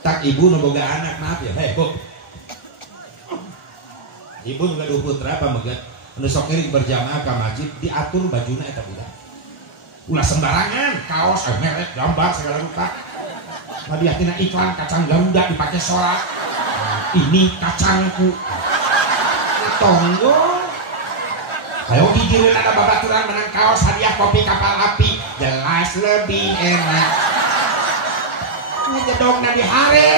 tak ibu nu boga anak maaf ya heh bu ibu nu gaduh putra pamegat anu sok ngiring berjamaah ka masjid diatur bajuna eta budak ulah sembarangan kaos merek gambar segala rupa hadiahna iklan kacang garuda dipakai sholat ini kacangku tonggo kalau gigireun ada babaturan menang kaos hadiah kopi kapal api jelas lebih enak ngejedogna di hari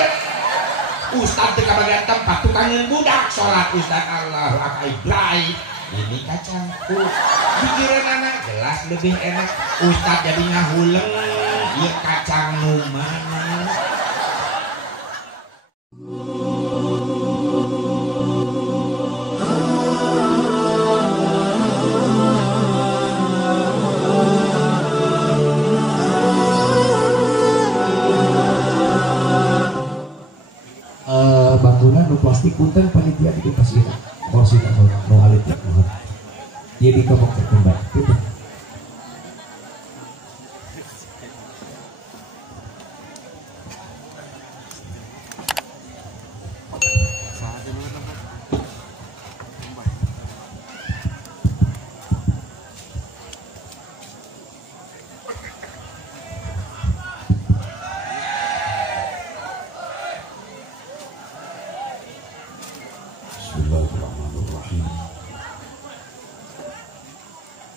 Ustad teu kabagian tempat tukangeun budak sholat Ustad Allahu Akbar Ibrahim ini kacangku pikiran anak jelas lebih enak Ustad jadi ngahuleng ieu kacang nu mana bangunan nu plastik punten panitia di pasira kursi tak no alit ya dia di kebok terkembang punten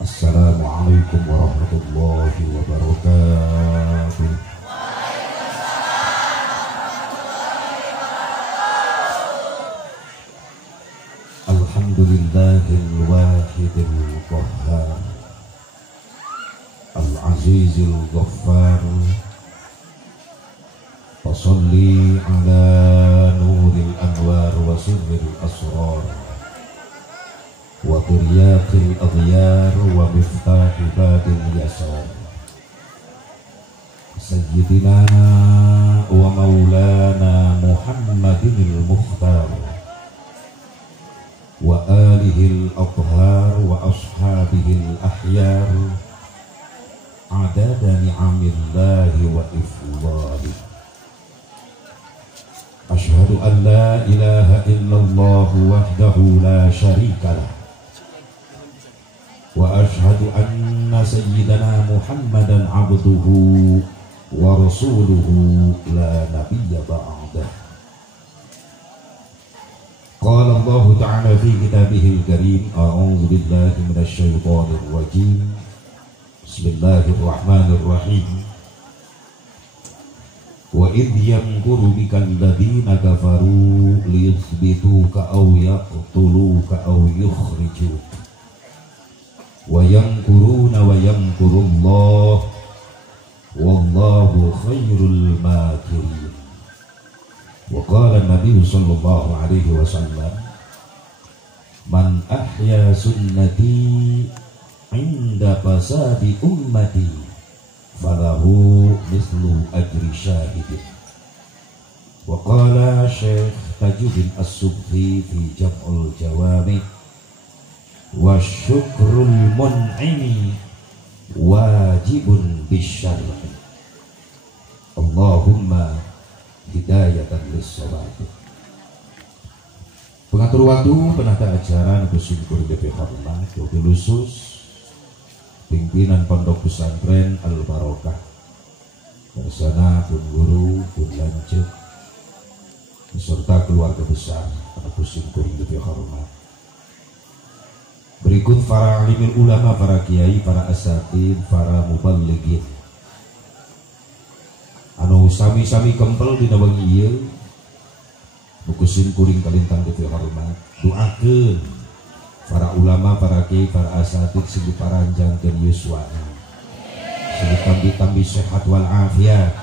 Assalamualaikum warahmatullahi wabarakatuh. Alhamdulillahil wahidil qahhar al-azizil ghaffar fasalli ala nuril anwar wa sirril asrar wa qiryaqil aghyar wa miftahi badil yasar sayyidina wa maulana Muhammadinil mukhtar wa alihil athhar wa ashabihil ahyar adada ni'amillahi wa ifdalih. Ashhadu an la ilaha illallah wahdahu la syarikalah wa ashhadu anna sayyidana Muhammadan abduhu wa rasuluhu la nabiyya ba'dah. Qala Allah ta'ala fi kitabihil karim a'udzu billahi minasy syaithanir rajim. Bismillahirrahmanirrahim. Wa idh yamkuru bikal ladzina kafaru liyuthbituka aw yaqtuluka aw yukhrijuka wa yamkuruna wa yamkurullah wallahu khairul makirin. Wa qala an-nabiy sallallahu alaihi wasallam man ahya sunnati inda fasadi ummati falahu mislu ajri syahidin. Wa qala Syekh Tajuddin As-Subhi fi Jam'ul Jawami wa syukrul mun'imi wajibun bisyar'i. Allahumma hidayatan lis-shawab. Pengatur waktu penata acara Nukusin Kuri DP Hormat Wakil khusus pimpinan Pondok Pesantren Al-Barokah bersama pun guru pun lanjut beserta keluarga besar Nukusin Kuri DP Hormat. Berikut para alimul ulama, para kiai, para asatid, para muballighin anu sami-sami kempel dina wengi ieu Nukusin kuring kalintang DP hormat doakeun para ulama, para kiai, para asatid sigi paranjangkeun yuswana sigi tambi-tambi sehat wal afiat,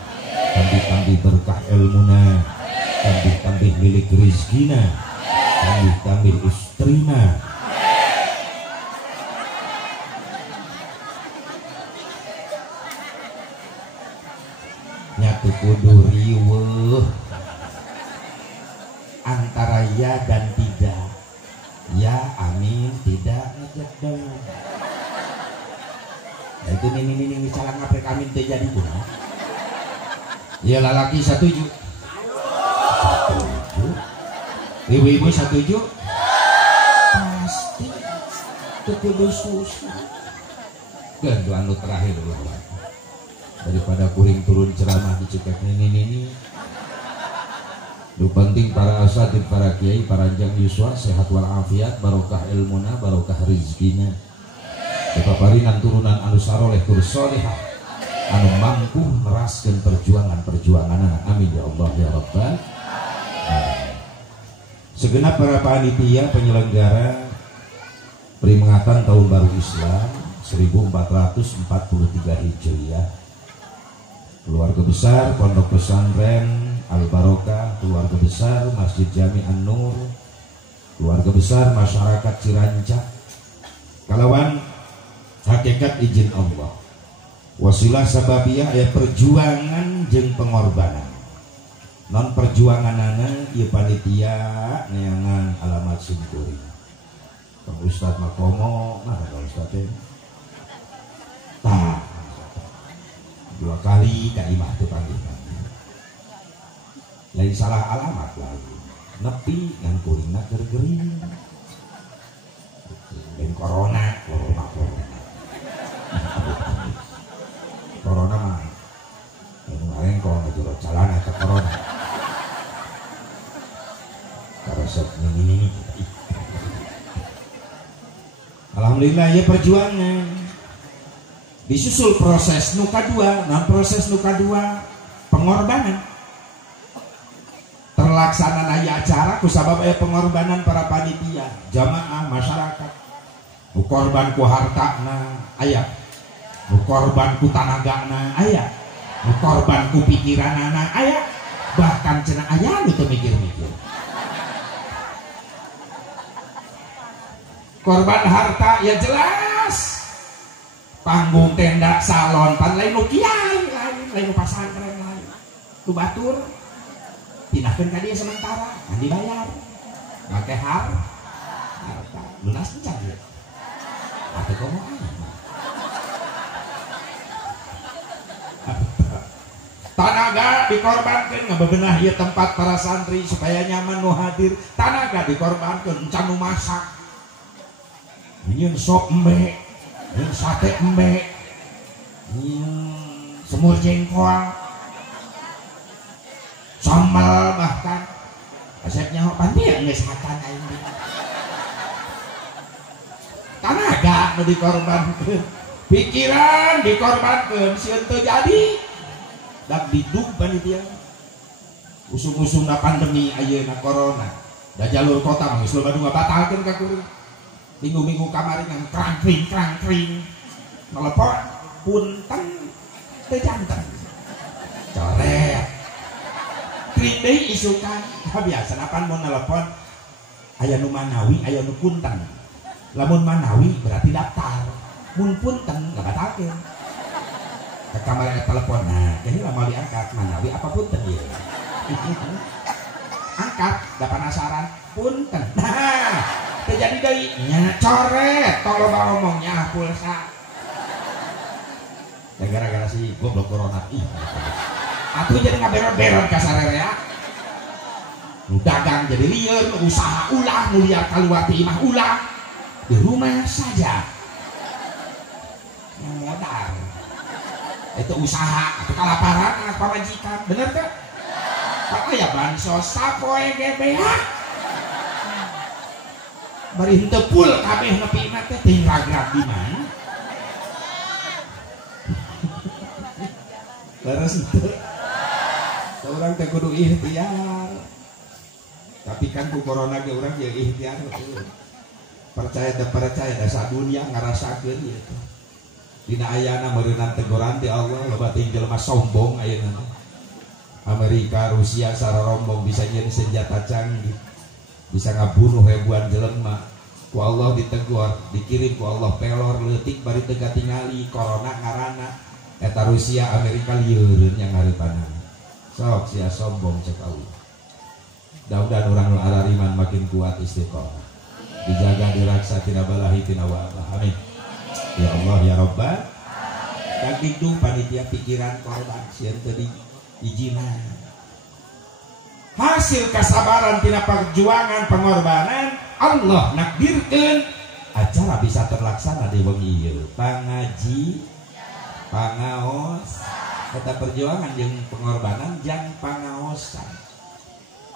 tambi-tambi berkah ilmuna, tambi-tambi milik rizkina, tambi-tambi istrina. Nyatu kudu riweuh antara ya dan tidak. Ya amin, tidak ngejek. Nah itu nih salah ngaprek amin teh jadi kumaha. Ya lalaki setuju. Ibu-ibu setuju? Pasti kudu susah. Dan anu terakhir lah. Daripada kuring turun ceramah di cekek ini. Lu penting para asatid, para kiai, para jang yuswa sehat walafiat, barokah ilmuna, barokah rizkina. Kepaparinan turunan anu saroleh tur solehah anu mampu neraskeun perjuangan-perjuangan. Amin ya Allah ya Rabbal alamin. Segenap para panitia penyelenggara peringatan Tahun Baru Islam 1443 Hijriah, keluarga besar Pondok Pesantren Al Barokah, keluarga besar Masjid Jami An-Nur, keluarga besar masyarakat Cirancak, kalawan hakikat izin Allah, wasilah sababiyah ya perjuangan jeung pengorbanan. Non perjuanganana ieu panitia neangan alamat simkuring. Kang Ustad Makomo, nah Kang Ustad teh. Tah. 2 kali ka imah teu panggil. Lain salah alamat lagi. Nepi ngan kuringna keur gering. Dan corona. Corona mah kemarin kalau ngejurut jalan atau corona karesep ini. Alhamdulillah ya perjuangan disusul proses nuka 2. Nah proses nuka 2 pengorbanan terlaksana aya acara kusabab aya pengorbanan para panitia jamaah masyarakat. Korban ku hartana aya, korban ku tanagana aya, korban ku pikiranana aya, bahkan cenah aya nu teu mikir-mikir. Korban harta ya jelas, panggung tenda salon pan lain nu kiai lain nu pasantren lain, tu batur pindahkeun ka dieu sementara, kan dibayar, make harta, lunas encan dia. Atau kamu tanaga dikorbankan ngebebenah ya tempat para santri supaya nyaman nu hadir. Tanaga dikorbankan encan nu masak, nyeun sop embe, nyeun sate embe, nyeun semur jengkol, sambal bahkan resepnya panti geus hakan aing. Tanaga nu dikorbankeun, pikiran dikorbankeun, sieun teu jadi. Dak bidug panitia. Usum-usumna pandemi ayeuna corona. Da jalur kota mah geus loba nu ngabatalkeun ka kuring. Minggu-minggu kamari ngan krang-kring. Nelepon punten teu janten. Coret. Kring deui isukan. Biasana pan mun nelepon aya nu manawi, aya nu punten. Lamun manawi berarti daftar, mun punten nggak batalkeun. Ke kamar ada telepon, nah jadi lama diangkat manawi apa punten ya? Angkat, gak penasaran, punten. Nah, terjadi dari coret, tolong ngomongnya pulsa. Ya gara-gara si goblok corona ih. Atuh jadi ngaberon-beron ka sarerea. Nu dagang jadi lieur, usaha ulah, nu liar kaluar ti imah ulah. Di rumah saja yang modal itu usaha atau kelaparan anak pamajikan, bener gak? Kalau ya bansos sapoe GBH bari henteu pul kabeh nepina teh teuing ragrag di mana? Leres teu. Urang teh kudu ikhtiar. Tapi kan ku corona ge urang ge ikhtiar teu. Percaya dan percaya dasar dunia ngarasakeun ieu teh. Dina ayana meureunna teguran ti Allah loba teh jelema sombong ayeuna. Amerika, Rusia sararombong bisa nyeun senjata canggih. Bisa ngabunuh ribuan jelema. Ku Allah ditegur, dikirim ku Allah pelor leutik bari teu katingali corona ngaranna. Eta Rusia Amerika lieureun yang hareupanna. Sok sia sombong cek Allah. Mudah-mudahan urang nu arariman makin kuat istiqomah. Dijaga diraksa tina balahi tina wabah. Amin ya Allah ya Rabbal. Dan didung panitia pikiran korban sieun teu diijinan hasil kesabaran tina perjuangan pengorbanan Allah nakdirkeun acara bisa terlaksana di wengi ieu pangaji pangaos kata perjuangan jeung pengorbanan jang pangaosan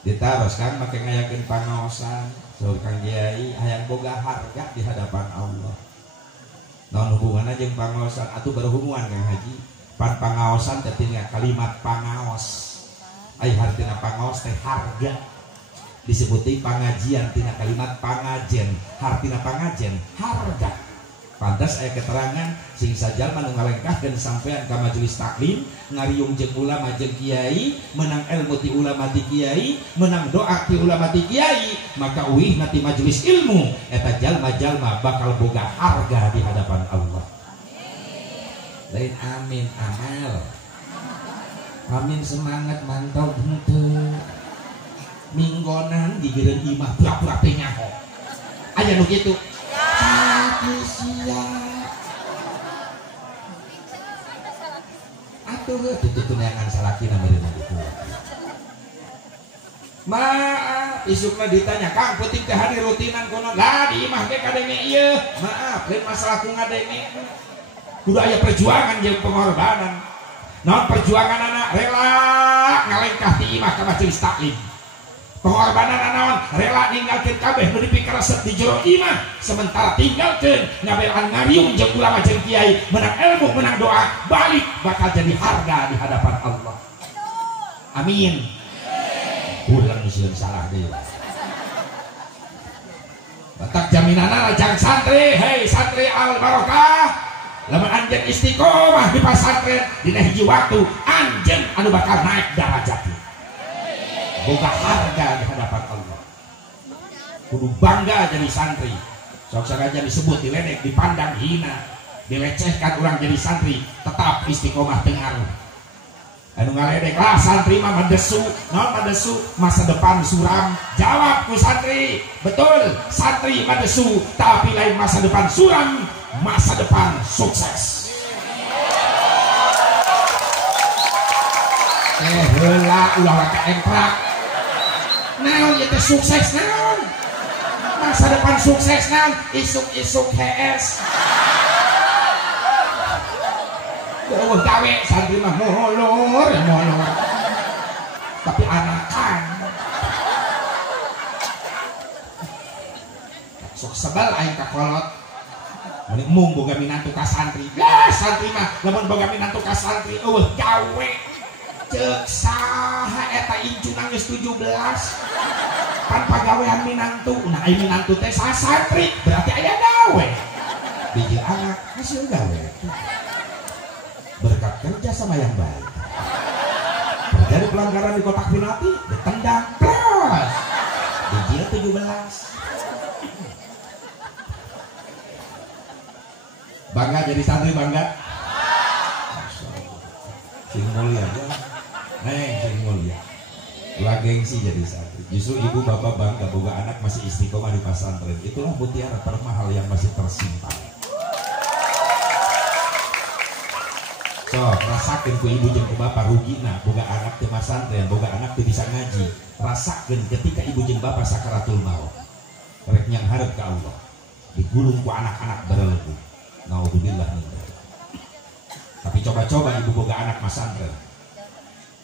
ditaroskan make ngayakeun pangaosan saur Kang Kiai hayang boga harga di hadapan Allah naon hubunganna jeung pangaosan atuh berhubungan Kang Haji pan pangaosan teh tina kalimat pangaos ai hartina pangaos teh harga disebuti pangajian tina kalimat pangajen hartina pangajen harga pantas aya keterangan sing sajalma nu ngalengkahkeun sampean ka majelis taklim ngariung jeung ulama jeung kiai menang ilmu ti ulama ti kiai menang doa ti ulama ti kiai maka uih ti majelis ilmu eta jalma-jalma bakal boga harga di hadapan Allah lain amin amal amin semangat mantau henteu minggonan digereun imah pura-pura teh nyaho aya nu kitu siap atuh tututun yang salakina meureun gitu maaf isukna ditanya Kang penting teh hari rutinan kono lah di imah ge kadenge ieu maaf lain masalah ku ngadenge kudu aya perjuangan jeung pengorbanan naon perjuangan anak rela ngalengkah ti imah ka majelis taklim pengorbanan naon rela ninggalkeun kabeh nu dipikaresep di jero imah sementara tinggalkeun ngabelaan ngariung jeung ulama jeung kiai menang ilmu menang doa balik bakal jadi harga di hadapan Allah amin ulang sieun salah deui batak jaminana lajang santri hei santri al barokah lamun anjeun istiqomah di pasantren dina hiji waktu anjeun anu bakal naik darajatna boga harga di hadapan Allah kudu bangga jadi santri sok sanajan disebut diledek dipandang hina dilecehkan ulang jadi santri tetap istiqomah teu ngaruh anu ngaledek lah santri mah madesu naon madesu masa depan suram jawab ku santri betul santri madesu tapi lain masa depan suram masa depan sukses heula ulah ka emprak naon ieu teh sukses naon masa depan sukses naon isuk-isuk HS eueuh gawe santri mah molor tapi anakan sok sebel aing ka kolot mending mung boga minantu ka santri santri mah lamun boga minantu ka santri eueuh gawe ceuk saha eta injunang geus 17 pan pagawean minantu nah ai minantu teh santri berarti aya gawe biji anak hasil gawe berkat kerja sama yang baik terjadi pelanggaran di kotak penalti ditendang plus biji 17 bangga jadi santri bangga sing mulia ya neng sing mulia lah gengsi jadi santri justru ibu bapak bangga boga anak masih istiqomah di pesantren itulah mutiara termahal yang masih tersimpan so rasakeun ku ibu jeung ku bapak rugina boga anak teu pesantren boga anak teu bisa ngaji rasakeun ketika ibu jeung bapak sakaratul maut rek nyang hareup ka Allah digulung ku anak-anak berelebu naudzubillah min dzalik tapi coba-coba ibu boga anak pesantren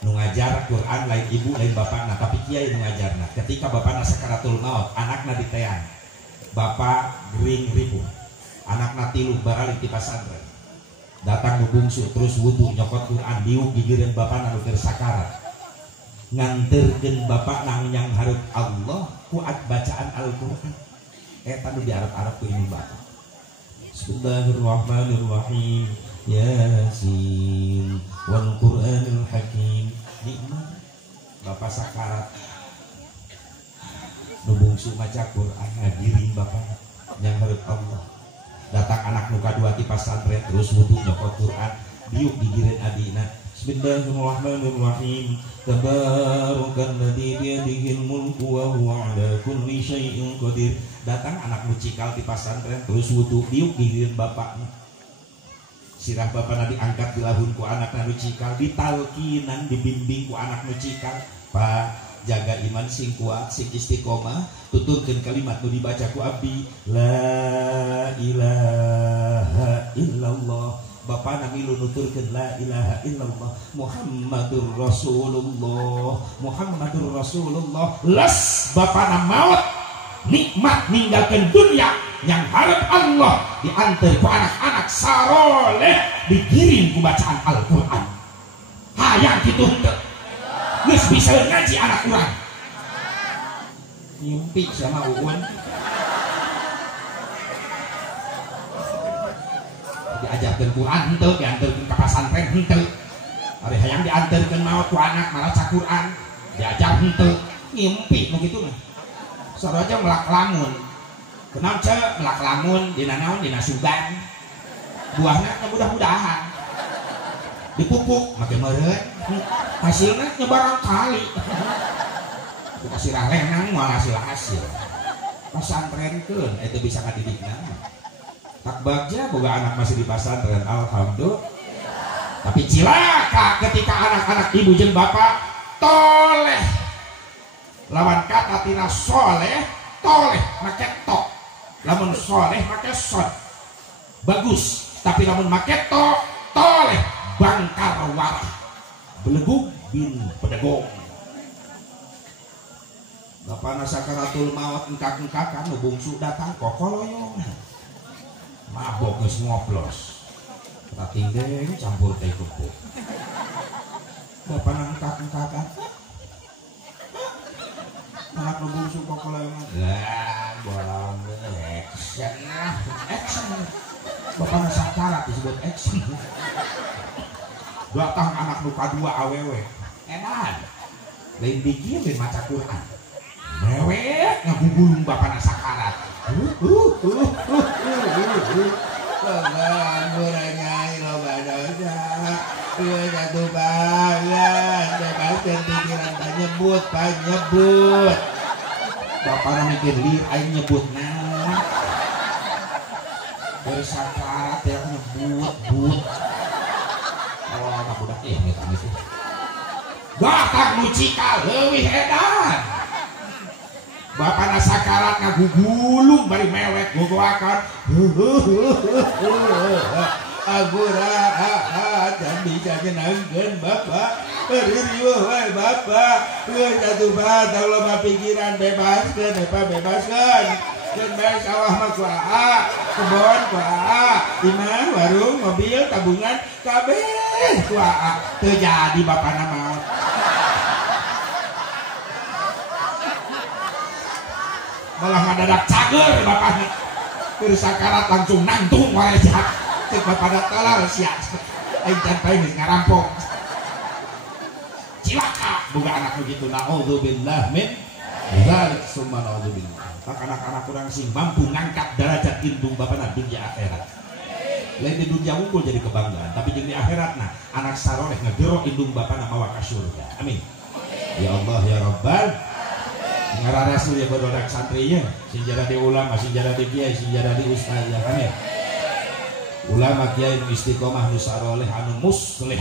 nu ngajar Quran lain ibu lain bapakna tapi kiai nu ngajarna ketika bapakna sakaratul maut anakna diteang bapak gering ribu anakna tilu baralik di pesantren datang nu bungsu terus wudu nyokot Quran diuk gigireun bapakna nu keur sakarat nganterkeun bapakna nyang hareup Allah ku bacaan Al-Qur'an eta nu diarep-arep ku ibu bapak Bismillahirrahmanirrahim Yasin wal Qur'anil Hakim nikmat bapak sakarat nu bungsu maca Quran ngadiring bapak yang hareup Allah datang anak nu kadua ti pasantren terus wudu nyokot Quran diuk digireun adina Bismillahirrahmanirrahim Tabarakalladzi biyadihil mulku wa huwa ala kulli syai'in qadir datang anak nu cikal ti pasantren terus wudu diuk digireun bapakna sirah bapana diangkat dilahun ku anak nu cikal, ditalkinan dibimbing ku anak nu cikal. Pak, jaga iman sing kuat sing istiqomah, tuturkeun kalimat nu dibaca ku abdi, la ilaha illallah. Bapana milu nuturkeun la ilaha illallah Muhammadur Rasulullah, Muhammadur Rasulullah. Les bapana maut nikmat ninggalkan dunia yang harap Allah diantar ku anak-anak saroleh dikirim ku bacaan Al-Quran. Hayang gitu henteu geus bisa ngaji anak urang nyimpi sama uun diajarkan Quran henteu, diantarkeun ka pasantren henteu, ari hayang diantarkeun maot ku anak maca Quran diajar henteu, nyimpi begitu mah. Soroja melak lamun, kenal cek melak lamun dina naon dina sugan, buahnya mudah-mudahan dipupuk make meureun, hasilnya nyebarang kali. Dikasih ralenang moal hasil. Pasantrenkeun eta bisa ngadidikna. Tak bagja boga anak masih di pasantren, alhamdulillah. Tapi cilaka ketika anak-anak ibu jeung bapak toleh lawan kata tina soleh, toleh make tok, lamun soleh make sod bagus, tapi lamun make tok toleh bangkar warah belegug bin pedegong. Bapana sakaratul maut engkak-engkakan nu bungsu datang kokoloyong mabok geus ngoplos ratinggeng campur teh kupuk. Bapana engkak-engkakan anak nu bungsu kokoloyong lah bolong action bapana sakarat disebut action. Datang anak nu kadua awewe edan lain bikin lain maca Quran mewek ngagugulung bapana sakarat Bang buranyai lo badosa satu balan bebaskan pikiran panyebut bapana mikir lir aing nyebut dari sakarat yang nyebut kalau anak budak amit-amit datang mucikal leuwih edan bapana sakarat ngagugulung bari mewek gogoakan agura dan bisa kenangkeun bapak riweuh wae bapak geus atuh bae loba pikiran bebaskeun bebaskeun keun bae sawah mah kuaa kebon kuaa imah warung mobil tabungan kabeh kuaa teu jadi bapana maot. Malah ngadadak cager bapaknya keur sakarat langsung nangtung wae jak cek bapada telar sia aing can pae geus ngarampok cilaka boga anak begitu. Naudzubillah min dzalik summa naudzubillah. Tak anak-anak kurang sing mampu ngangkat derajat indung bapana dunia akhirat. Lain di dunia unggul jadi kebanggaan, tapi jeung di akhirat nah anak saroleh ngegero indung bapana mawa ka surga. Amin. Ya Allah ya Rabbal ngara rasul ya bododak santrinya sing jadi ulama sing jadi kiai sing jadi ustaz ya kan ya ulama kiai nu istiqomah nu saroleh anu muslih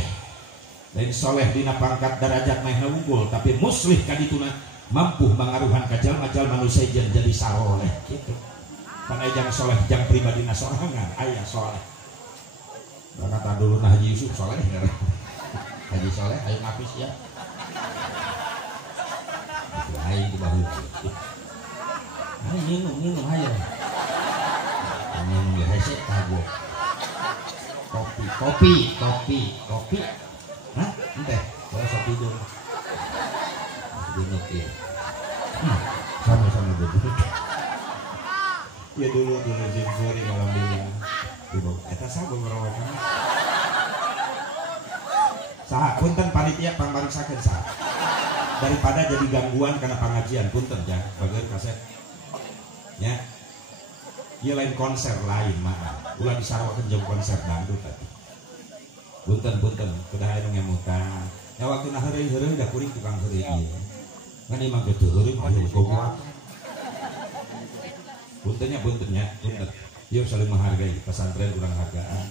lain soleh dina pangkat derajat mah unggul tapi muslih kadituna mampu mengaruhan ka jalma-jalma nu sejen jadi saroleh kitu pan ejang soleh jang pribadina sorangan aya soleh kata dulu nah Haji Yusuf soleh Haji soleh ayo ngapis ya aing di bahu aing minum ayo minum ya hese kagok kopi hah ente boleh kopi dulu dulu ya sama-sama dulu ya dulu jam sore malam bilang dulu eta saha ngorowokan saha punten panitia pambariksakeun saha daripada jadi gangguan karena pengajian punten ya bagian kaset ya ieu lain konser lain mah ulah disarawakeun jeung konser dangdut tadi punten kudah aya nu ngemutan ya waktu na heureung da kuring tukang heureung ieu ngan imah ge teu heureung aya gogoak punten ieu saling menghargai pesantren urang hargaan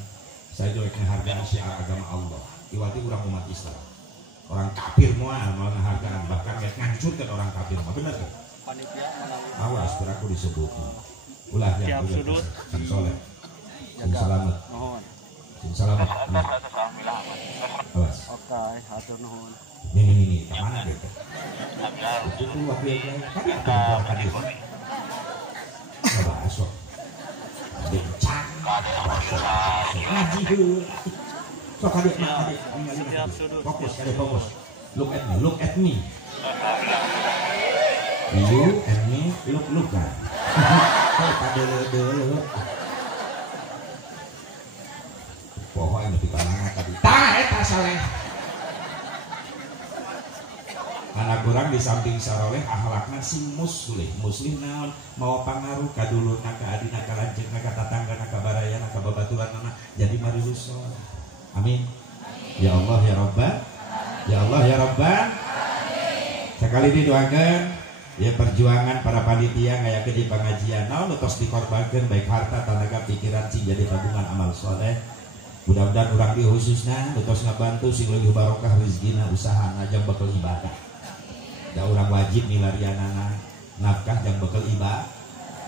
Saya juga menghargai syiar agama Allah. Iwati orang umat Islam. Orang kafir mau menghargai, bahkan ngancurkan orang kafir. Benar kan? Awas beraku disebut. Ulah yang sudut. Sing soleh. Sing selamat. Sing selamat. Awas. Oke, hatur nuhun. Ini kemana gitu? Itu tuh waktu yang tadi aku bilang tadi. Nggak bahas kok. Bencang. Ngaji dulu. Sok adik. Fokus, fokus. Look at me. You and me, look kan. Kok pada dulu. Pokoknya lebih kalangan tadi. Eta saleh. Anak kurang di samping saroleh akhlakna sing muslim naon mau pangaruh kadulurna ka adina ka lanceukna ka tatanggana ka barayana ka babaturanna jadi mari rusul. Amin. Ya Allah ya Rabbah. Ya Allah ya Rabbah. Sekali didoakeun ya perjuangan para panitia ngayakeun di pengajian naon tos dikorbankeun baik harta tenaga pikiran sing jadi tabungan amal soleh. Mudah-mudahan urang di khususna tos ngabantu sing leuwih barokah rezekina usahana jang bakal ibadah. Da urang wajib milarianana nafkah jang bakal ibadah.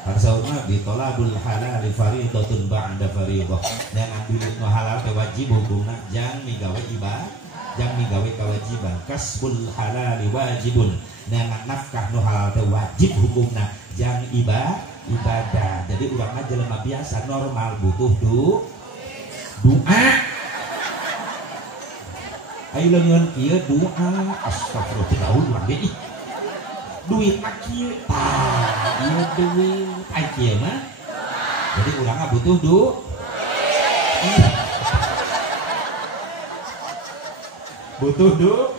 Harsauna bitolabul halal fariidatun ba'da fariidah. Yang ambil nu halal teh wajib hukumna jang migawe ibadah, jang migawe kewajiban. Kasbul halal wajibun. Yang nafkah nu halal teh wajib hukumna jang ibadah. Jadi urang mah jelema biasa normal butuh doa. Ayo leungeun kieu doa. Astagfirullah ge ih. Duit mah kieu. Ieu duit. Ai kieu mah. Jadi urang mah butuh butuh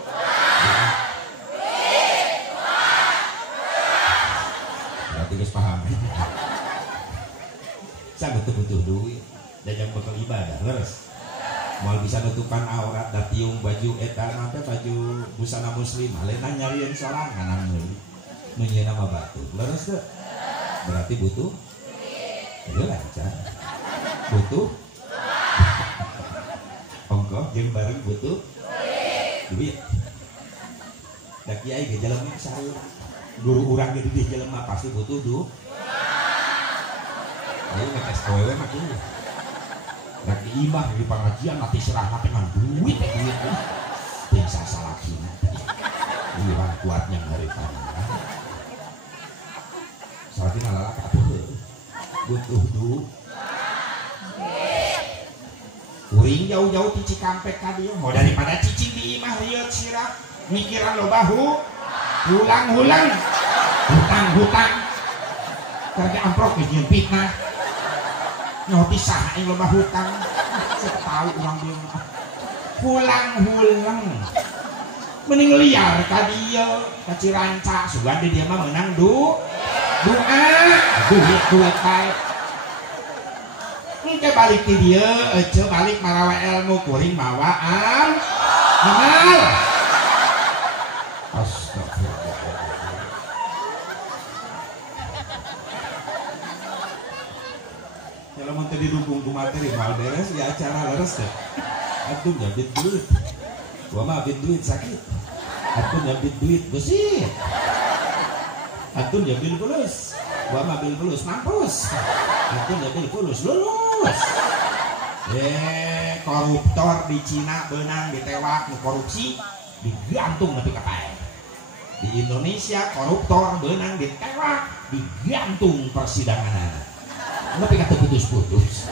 berarti geus paham. Saya butuh duit. Dan yang bakal ibadah leres. Mau bisa nutupan aurat da tiung baju eta nanti baju busana muslim alena nyarieun sorangan meuli nu nyeuna mah batu leres teu berarti butuh ieu lancar butuh ongkoh jeung bareng butuh duit da kiai ge jelema saeur guru urang ge di jelema pasti butuh duit ayo ngetes awewe mah kieu lagi imah di pengajian mati serah dengan duit bisa salah kina iman kuatnya dari tanah saat ini lalak butuh duit uring jauh-jauh di Cikampek tadi mau daripada cicing di imah liat sirah mikiran lo bahu hulang-hulang hutang kerja amprok bikin fitnah nyoti sah yang lomba hutang saya tahu orang dia hulang mending liar tadi ya kaciranca sugan dia mah menang doa duit baik engke balik ke dia aja balik marawa ilmu kuring mawa amal astagfirullah. Kalau mau didukung ku materi mal beres ya acara leres deh. Aduh nyabit duit, gua mah abit duit sakit. Aduh nyabit duit bersih. Aduh nyabit fulus, gua mah bil fulus mampus. Aduh nyabit fulus lulus. Koruptor di Cina benang ditewak nu korupsi digantung nepi ka pae. Di Indonesia koruptor benang ditewak digantung persidangan. Tapi kata putus-putus.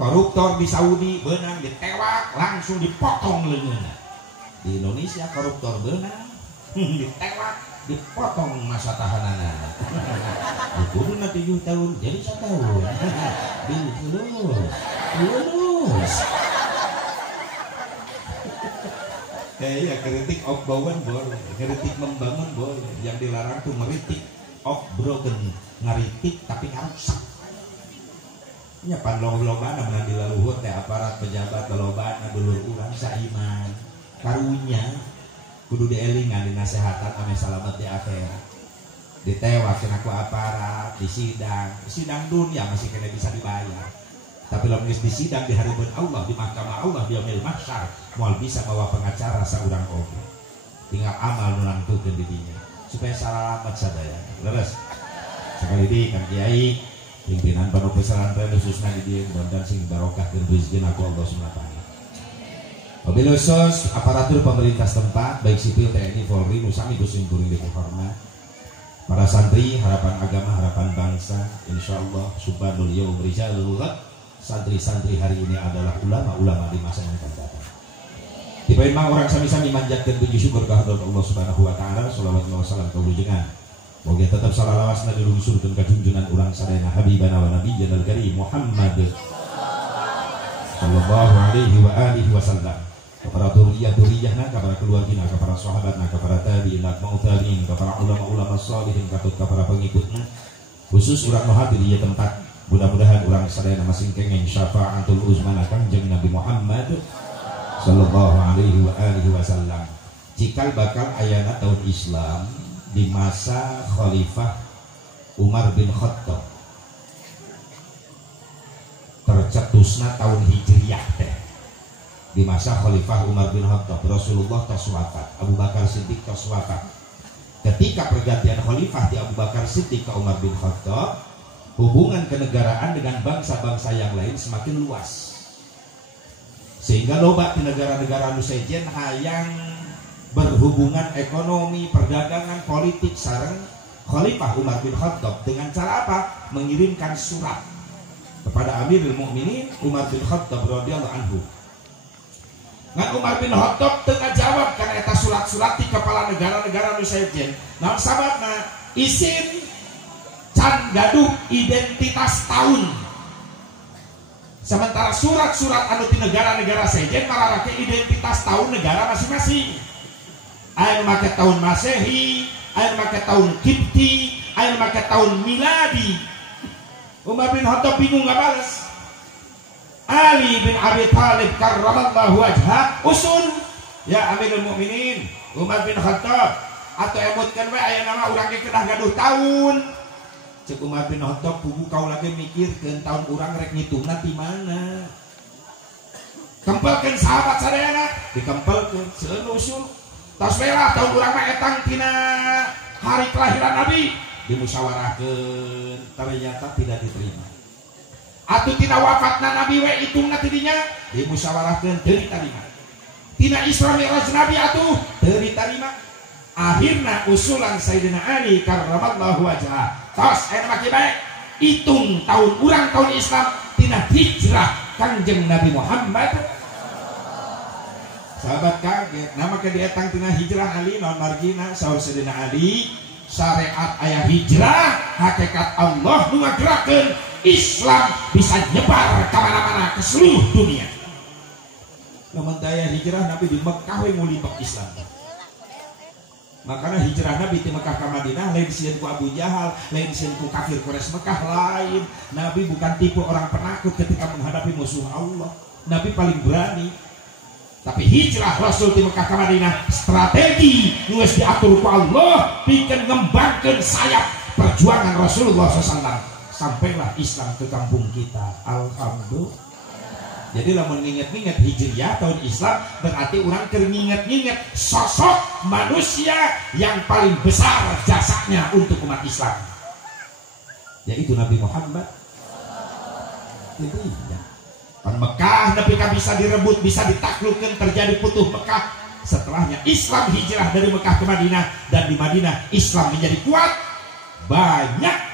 Koruptor di Saudi benang ditewak langsung dipotong leungeunna. Di Indonesia koruptor benang ditewak dipotong masa tahananna. Hukumna 7 tahun jadi 1 tahun. Lulus. Ya kritik of bawan boleh, kritik membangun boleh. Yang dilarang tuh ngeritik of broken, ngaritik tapi ngarusak. Nya pan loba-lobana meunang dilaluhur teh aparat pejabat lobana dulur urang saiman. Karunya kudu dielingan dinasehatan ame salamet di akhirat. Ditewakeun aku aparat di sidang dunia masih kena bisa dibayar. Tapi lamun geus disidang di haribeun Allah di mahkamah Allah di yaumil mahsyar moal bisa bawa pengacara saurang oge. Tinggal amal nu nangtukeun di dinya supaya salamet sadaya. Leres. Sekali di Kang Kiai pimpinan panu pesantren khususna di dieu mudah-mudahan sing barokah jeung rezeki aku Allah Subhanahu wa taala. Wabil khusus aparatur pemerintah setempat baik sipil TNI Polri nu sami kuring kuring dihormat. Para santri harapan agama harapan bangsa insyaallah subhanul yaum rijalul ghad. Santri-santri hari ini adalah ulama-ulama di masa yang akan datang. Tibain mah orang sami-sami manjatkeun puji syukur ka hadrat Allah Subhanahu wa taala. Shalawat wa salam ka wujudan. Moga tetap salawasna dilungsurkeun ka junjungan urang sadayana habibana wa nabiyana al-karim Muhammad sallallahu alaihi wa alihi wasallam. Kepada duriyah-duriyahna, kepada keluargina, kepada sahabatna, kepada tabi'in, ma'utabi'in, kepada ulama-ulama salihin, kepada pengikutna. Khusus urang nu hadir di tempat. Mudah-mudahan orang sadayana masing kenging syafa'atul uzmana Kangjeng Nabi Muhammad sallallahu alaihi wa alihi wasallam. Cikal bakal ayana tahun Islam di masa Khalifah Umar bin Khattab. Tercetusna tahun Hijriyah teh. Di masa Khalifah Umar bin Khattab Rasulullah tos wafat, Abu Bakar Siddiq tos wafat. Ketika pergantian khalifah di Abu Bakar Siddiq ke Umar bin Khattab, hubungan kenegaraan dengan bangsa-bangsa yang lain semakin luas, sehingga loba di negara-negara nu sejen hayang berhubungan ekonomi, perdagangan, politik sareng Khalifah Umar bin Khattab dengan cara apa? Mengirimkan surat kepada Amirul Mukminin Umar bin Khattab radhiyallahu anhu. Ngan Umar bin Khattab teu ngajawab kana eta surat-surat di kepala negara-negara nu sejen. Naon sababna? Isin can gaduh identitas tahun. Sementara surat-surat anu di negara-negara sejen mararake identitas tahun negara masing-masing. Aya make tahun Masehi, aya make tahun Qibti, aya make tahun miladi. Umar bin Khattab bingung ngabales. Ali bin Abi Thalib karramallahu wajhah usul ya Amirul Mukminin Umar bin Khattab atau emutkeun we aya nama urang ge kedah gaduh tahun. Cek Umar bin Khattab pugu kau lagi mikirkeun tahun urang rek ngitungna ti mana. Kempelkeun sahabat sadayana, dikempelkeun seueun usul. Tos we lah tahun urang mah etang tina hari kelahiran Nabi, dimusyawarahkeun, ternyata tidak diterima. Atuh tina wafatna Nabi we hitungna ti dinya, dimusyawarahkeun teu ditarima. Tina Isra Mi'raj Nabi atuh teu ditarima. Akhirna usulan Sayyidina Ali karramallahu wajhah. Tos aya maki bae hitung tahun urang tahun Islam tina hijrah Kangjeng Nabi Muhammad. Sahabat kaget nama ke dietang tina hijrah Ali non margina saur Sayyidina Ali syariat aya hijrah hakikat Allah nu ngagerakeun Islam bisa nyebar ka mana-mana ke seluruh dunia. Lamun daya hijrah Nabi di Mekah we ngulibek Islam. Makanya hijrah Nabi di Mekah ke Madinah lain sieun ku Abu Jahal, lain sieun ku kafir Quraisy Mekah lain. Nabi bukan tipe orang penakut ketika menghadapi musuh Allah. Nabi paling berani. Tapi hijrah Rasul di Mekah ke Madinah strategi geus diatur ku Allah bikin ngembangkeun sayap perjuangan Rasulullah SAW. Sampailah Islam ke kampung kita. Alhamdulillah. Jadi lamun nginget-nginget hijriah tahun Islam berarti orang nginget-nginget sosok manusia yang paling besar jasanya untuk umat Islam, yaitu Nabi Muhammad. Itu ya. Pan Mekah Nabi bisa direbut, bisa ditaklukkan, terjadi putuh Mekah. Setelahnya Islam hijrah dari Mekah ke Madinah, dan di Madinah Islam menjadi kuat. Banyak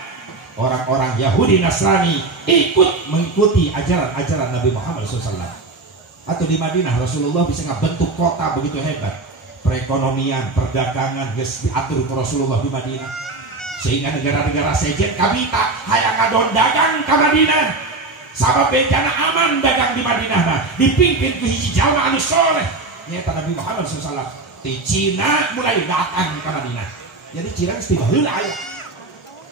orang-orang Yahudi Nasrani ikut mengikuti ajaran-ajaran Nabi Muhammad SAW. Atau di Madinah Rasulullah bisa ngebentuk kota begitu hebat. Perekonomian, perdagangan geus diatur ke Rasulullah di Madinah. Sehingga negara-negara sejen kabita hayang ngadon dagang ke Madinah. Sabab bejana aman dagang di Madinah nah, dipimpin ku hiji jalma anu soleh nyaeta Nabi Muhammad SAW. Di Cina mulai datang ke Madinah. Jadi Cina mesti baheula aya.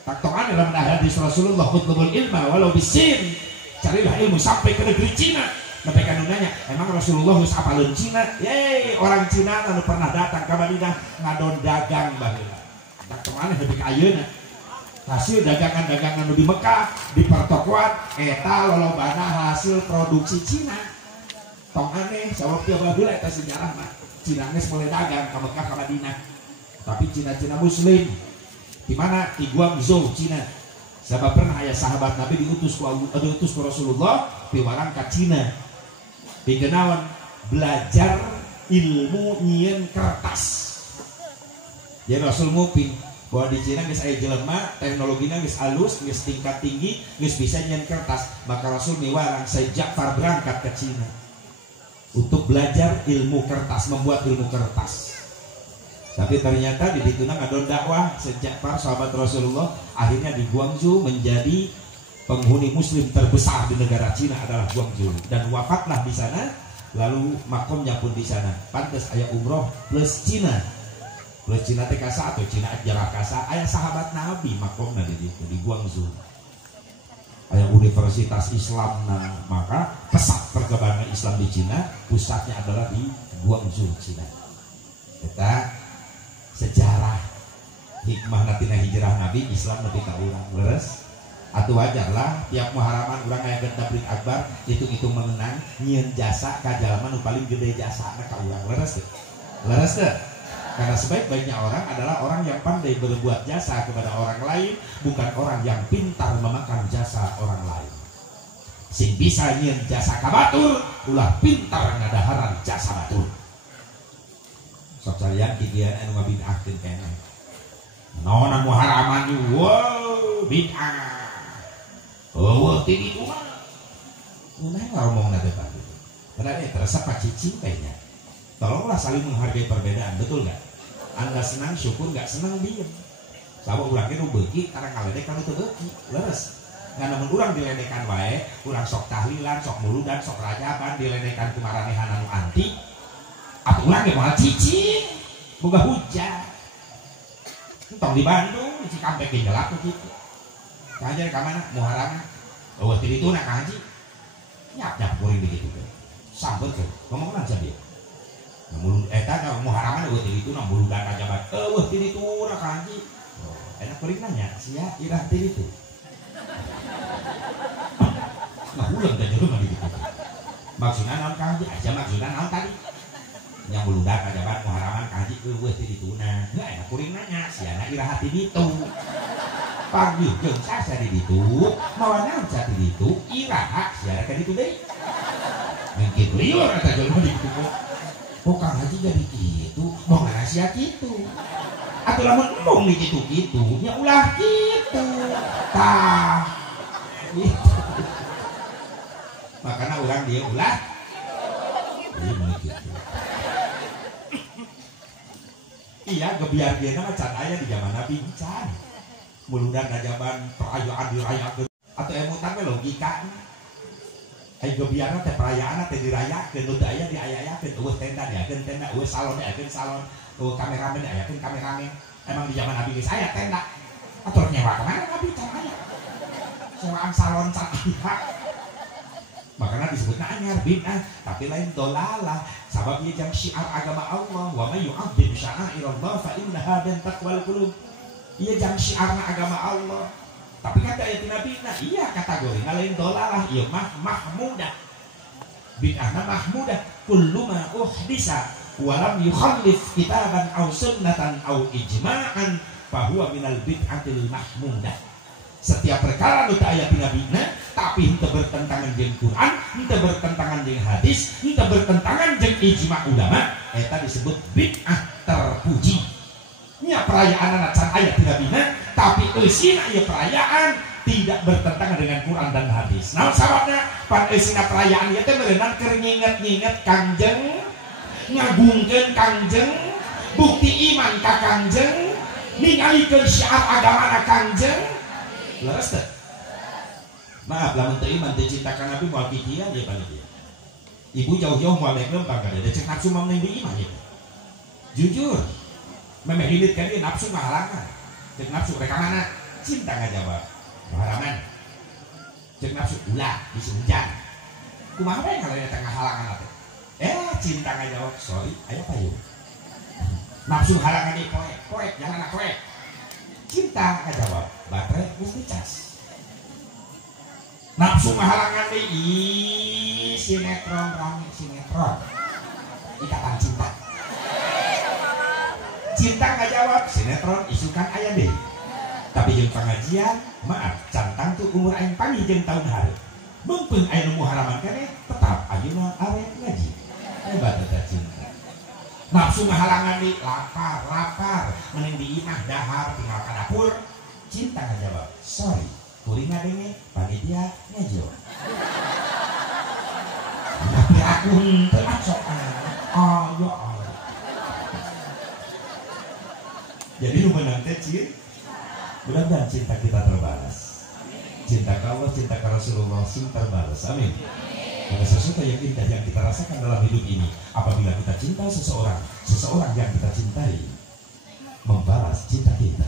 Taktongan dalam hadis Rasulullah utlubul ilma walau bisin, carilah ilmu sampai ke negeri Cina. Nabi kan nanya, emang Rasulullah geus apaleun Cina? Yeay, orang Cina anu pernah datang ke Madinah ngadon dagang baheula. Taktongan nepi ka ayeuna. hasil dagangan-dagangan di Mekah di pertokoan eta lolobana hasil produksi Cina. Tong aneh sabab tiap baheula eta sejarah mah Cina geus mulai dagang ka Mekah ka Madinah. Tapi Cina-Cina muslim di mana di Guangzhou Cina. Sabab pernah aya sahabat Nabi diutus ku Rasulullah piwarang ka Cina. Digenawan belajar ilmu nyieun kertas. Jadi Rasul nguping bahwa di Cina geus aya jelema teknologina geus alus, geus tingkat tinggi, geus bisa nyieun kertas. Maka Rasul miwarang Sayyid Ja'far berangkat ke Cina untuk belajar ilmu kertas, membuat ilmu kertas. Tapi ternyata di ditunang ada dakwah sejak para sahabat Rasulullah, akhirnya di Guangzhou menjadi penghuni muslim terbesar di negara Cina adalah Guangzhou, dan wafatlah di sana, lalu makomnya pun di sana. Pantes aya umroh plus Cina teh kasa atau Cina jarah kasa, aya sahabat Nabi makomnya di Guangzhou. Aya Universitas Islam, maka pesat perkembangan Islam di Cina pusatnya adalah di Guangzhou Cina. Kita sejarah hikmah natina hijrah Nabi Islam lebih ka urang leres atuh wajarlah tiap muharaman urang aya tablik akbar hitung-hitung mengenang nyieun jasa ka jalma nu paling gede jasana ka urang leres teh. Karena sebaik-baiknya orang adalah orang yang pandai berbuat jasa kepada orang lain, bukan orang yang pintar memakan jasa orang lain. Sing bisa nyieun jasa ka batur ulah pintar ngadaharan jasa batur. Sok carian kikian anu ngabid'ahkeun kene. Naonan muharaman yu wow bid'ah. Eueuh ti ditu mah. Kunaon ngomongna teh tadi. Karena ini terasa pacicing kayaknya. Tolonglah saling menghargai perbedaan, betul nggak? Anda senang syukur, nggak senang diem. Sabab urang ge nu beuki karang ngaledek kana teu beuki. Leres. Nganamun urang diledekan wae, urang sok tahlilan, sok muludan, sok rajaban diledekan ku maranehan anu anti. Atuh urang ge moal cicing, boga hujan. Tong di Bandung, di Cikampek ge gelap kitu. Kajar ka mana? Muharam. Eueuh ti ditu na ka haji. Nyap-nyap kuring di kitu teh. Sampeurkeun, ngomongna saja dia. Mulu eta ka muharaman eueuh ti ditu na muludan rajaban. Eueuh ti ditu na ka haji. Enak kuring nanya, sia irah ti ditu. Nah ulang teh jelema di ditu. Maksudna naon ka haji? Aja maksudna naon tadi? Yang buludak kajaban muharaman kaji eueuh ti dituna. Heuh enak kuring nanya, siana iraha ti ditu. Pagi jeung sasa di ditu, mawa naon sa ti ditu, iraha siana ka ditu deui. Mungkin liur eta jelema di ditu. Oh Kang Haji jadi kitu, mau rahasia kitu. Atuh lamun embong di kitu-kitu, nya ulah kitu. Tah. Gitu. Makana urang dia ulah. Ieu mah kitu. Iya, gebiar-biarna mah can aya di zaman Nabi can. Muludan rajaban perayaan dirayakeun atuh emutan we logika. Ai gebiarna teh perayaanna teh dirayakeun, nu teu aya diayayakeun, eueuh tenda diakeun tenda, eueuh salon diakeun salon, eueuh kameramen diakeun kameramen. Emang di zaman Nabi geus aya tenda. Atuh nyewa ka mana Nabi can aya. Sewaan salon can aya. Makanya disebutnya anyar bid'ah, tapi lain dolalah. Sabab ieu jang syiar agama Allah, wa may yu'azzim sya'airallah fa innaha min taqwal qulub. Ieu jang syiarna agama Allah. Tapi kata ayat Nabi, nah iya kategorina lain dolalah, ieu mah mahmudah. Bid'ahna mahmudah, kullu ma uhdisa wa lam yukhallif kitaban aw sunnatan aw ijma'an fa huwa minal bid'atil mahmudah. Setiap perkara nu teu aya ti nabina tapi henteu bertentangan jeung Quran, henteu bertentangan jeung hadis, henteu bertentangan jeung ijma ulama, eta disebut bid'ah terpuji. Nya perayaan can aya ti nabina tapi eusina ieu perayaan tidak bertentangan dengan Quran dan hadis. Naon sababna? Pan eusina perayaan ieu teh meureunna keur nginget-nginget Kangjeng, ngagungkeun Kangjeng, bukti iman ka Kangjeng, ningalikeun syiar agamana Kangjeng. Leres teh. Maaf lamun teu iman teu cinta ka Nabi moal pikiran ieu panitia. Ibu jauh-jauh moal make lempang ka dia, cek nafsu mah mending iman ieu. Jujur. Memeh hilit ka dia nafsu ngahalangan. Cek nafsu rek mana? Cinta ngajawab. Muharaman. Cek nafsu ulah disunjan. Kumaha bae ngalenna teh ngahalangan teh. Cinta ngajawab, sorry, aya payung. Nafsu halangan ieu poek, jalanna poek. Cinta ngajawab, baterai mesti cas. Nafsu ngahalangan deh, sinetron rame sinetron. Ikatan cinta. Cinta ngajawab, sinetron isukan aya deh. Tapi jeung pengajian, maaf, cantang tuh umur aing panggih jeung tahun hari. Mumpung aya nu haraman keneh, tetap ayeuna arek ngaji. Hebat eta cinta. Nafsu ngahalangan di lapar, mending di imah dahar tinggal ka dapur. Cinta ngajawab, sorry, kuring ngadenge panitia ngejo. Tapi aku teu sokan. Oh ya Allah. Jadi lu menang teh mudah-mudahan cinta kita terbalas. Cinta ke Allah, cinta ke Rasulullah sing terbalas. Amin. Ada sesuatu yang indah yang kita rasakan dalam hidup ini apabila kita cinta seseorang yang kita cintai membalas cinta kita.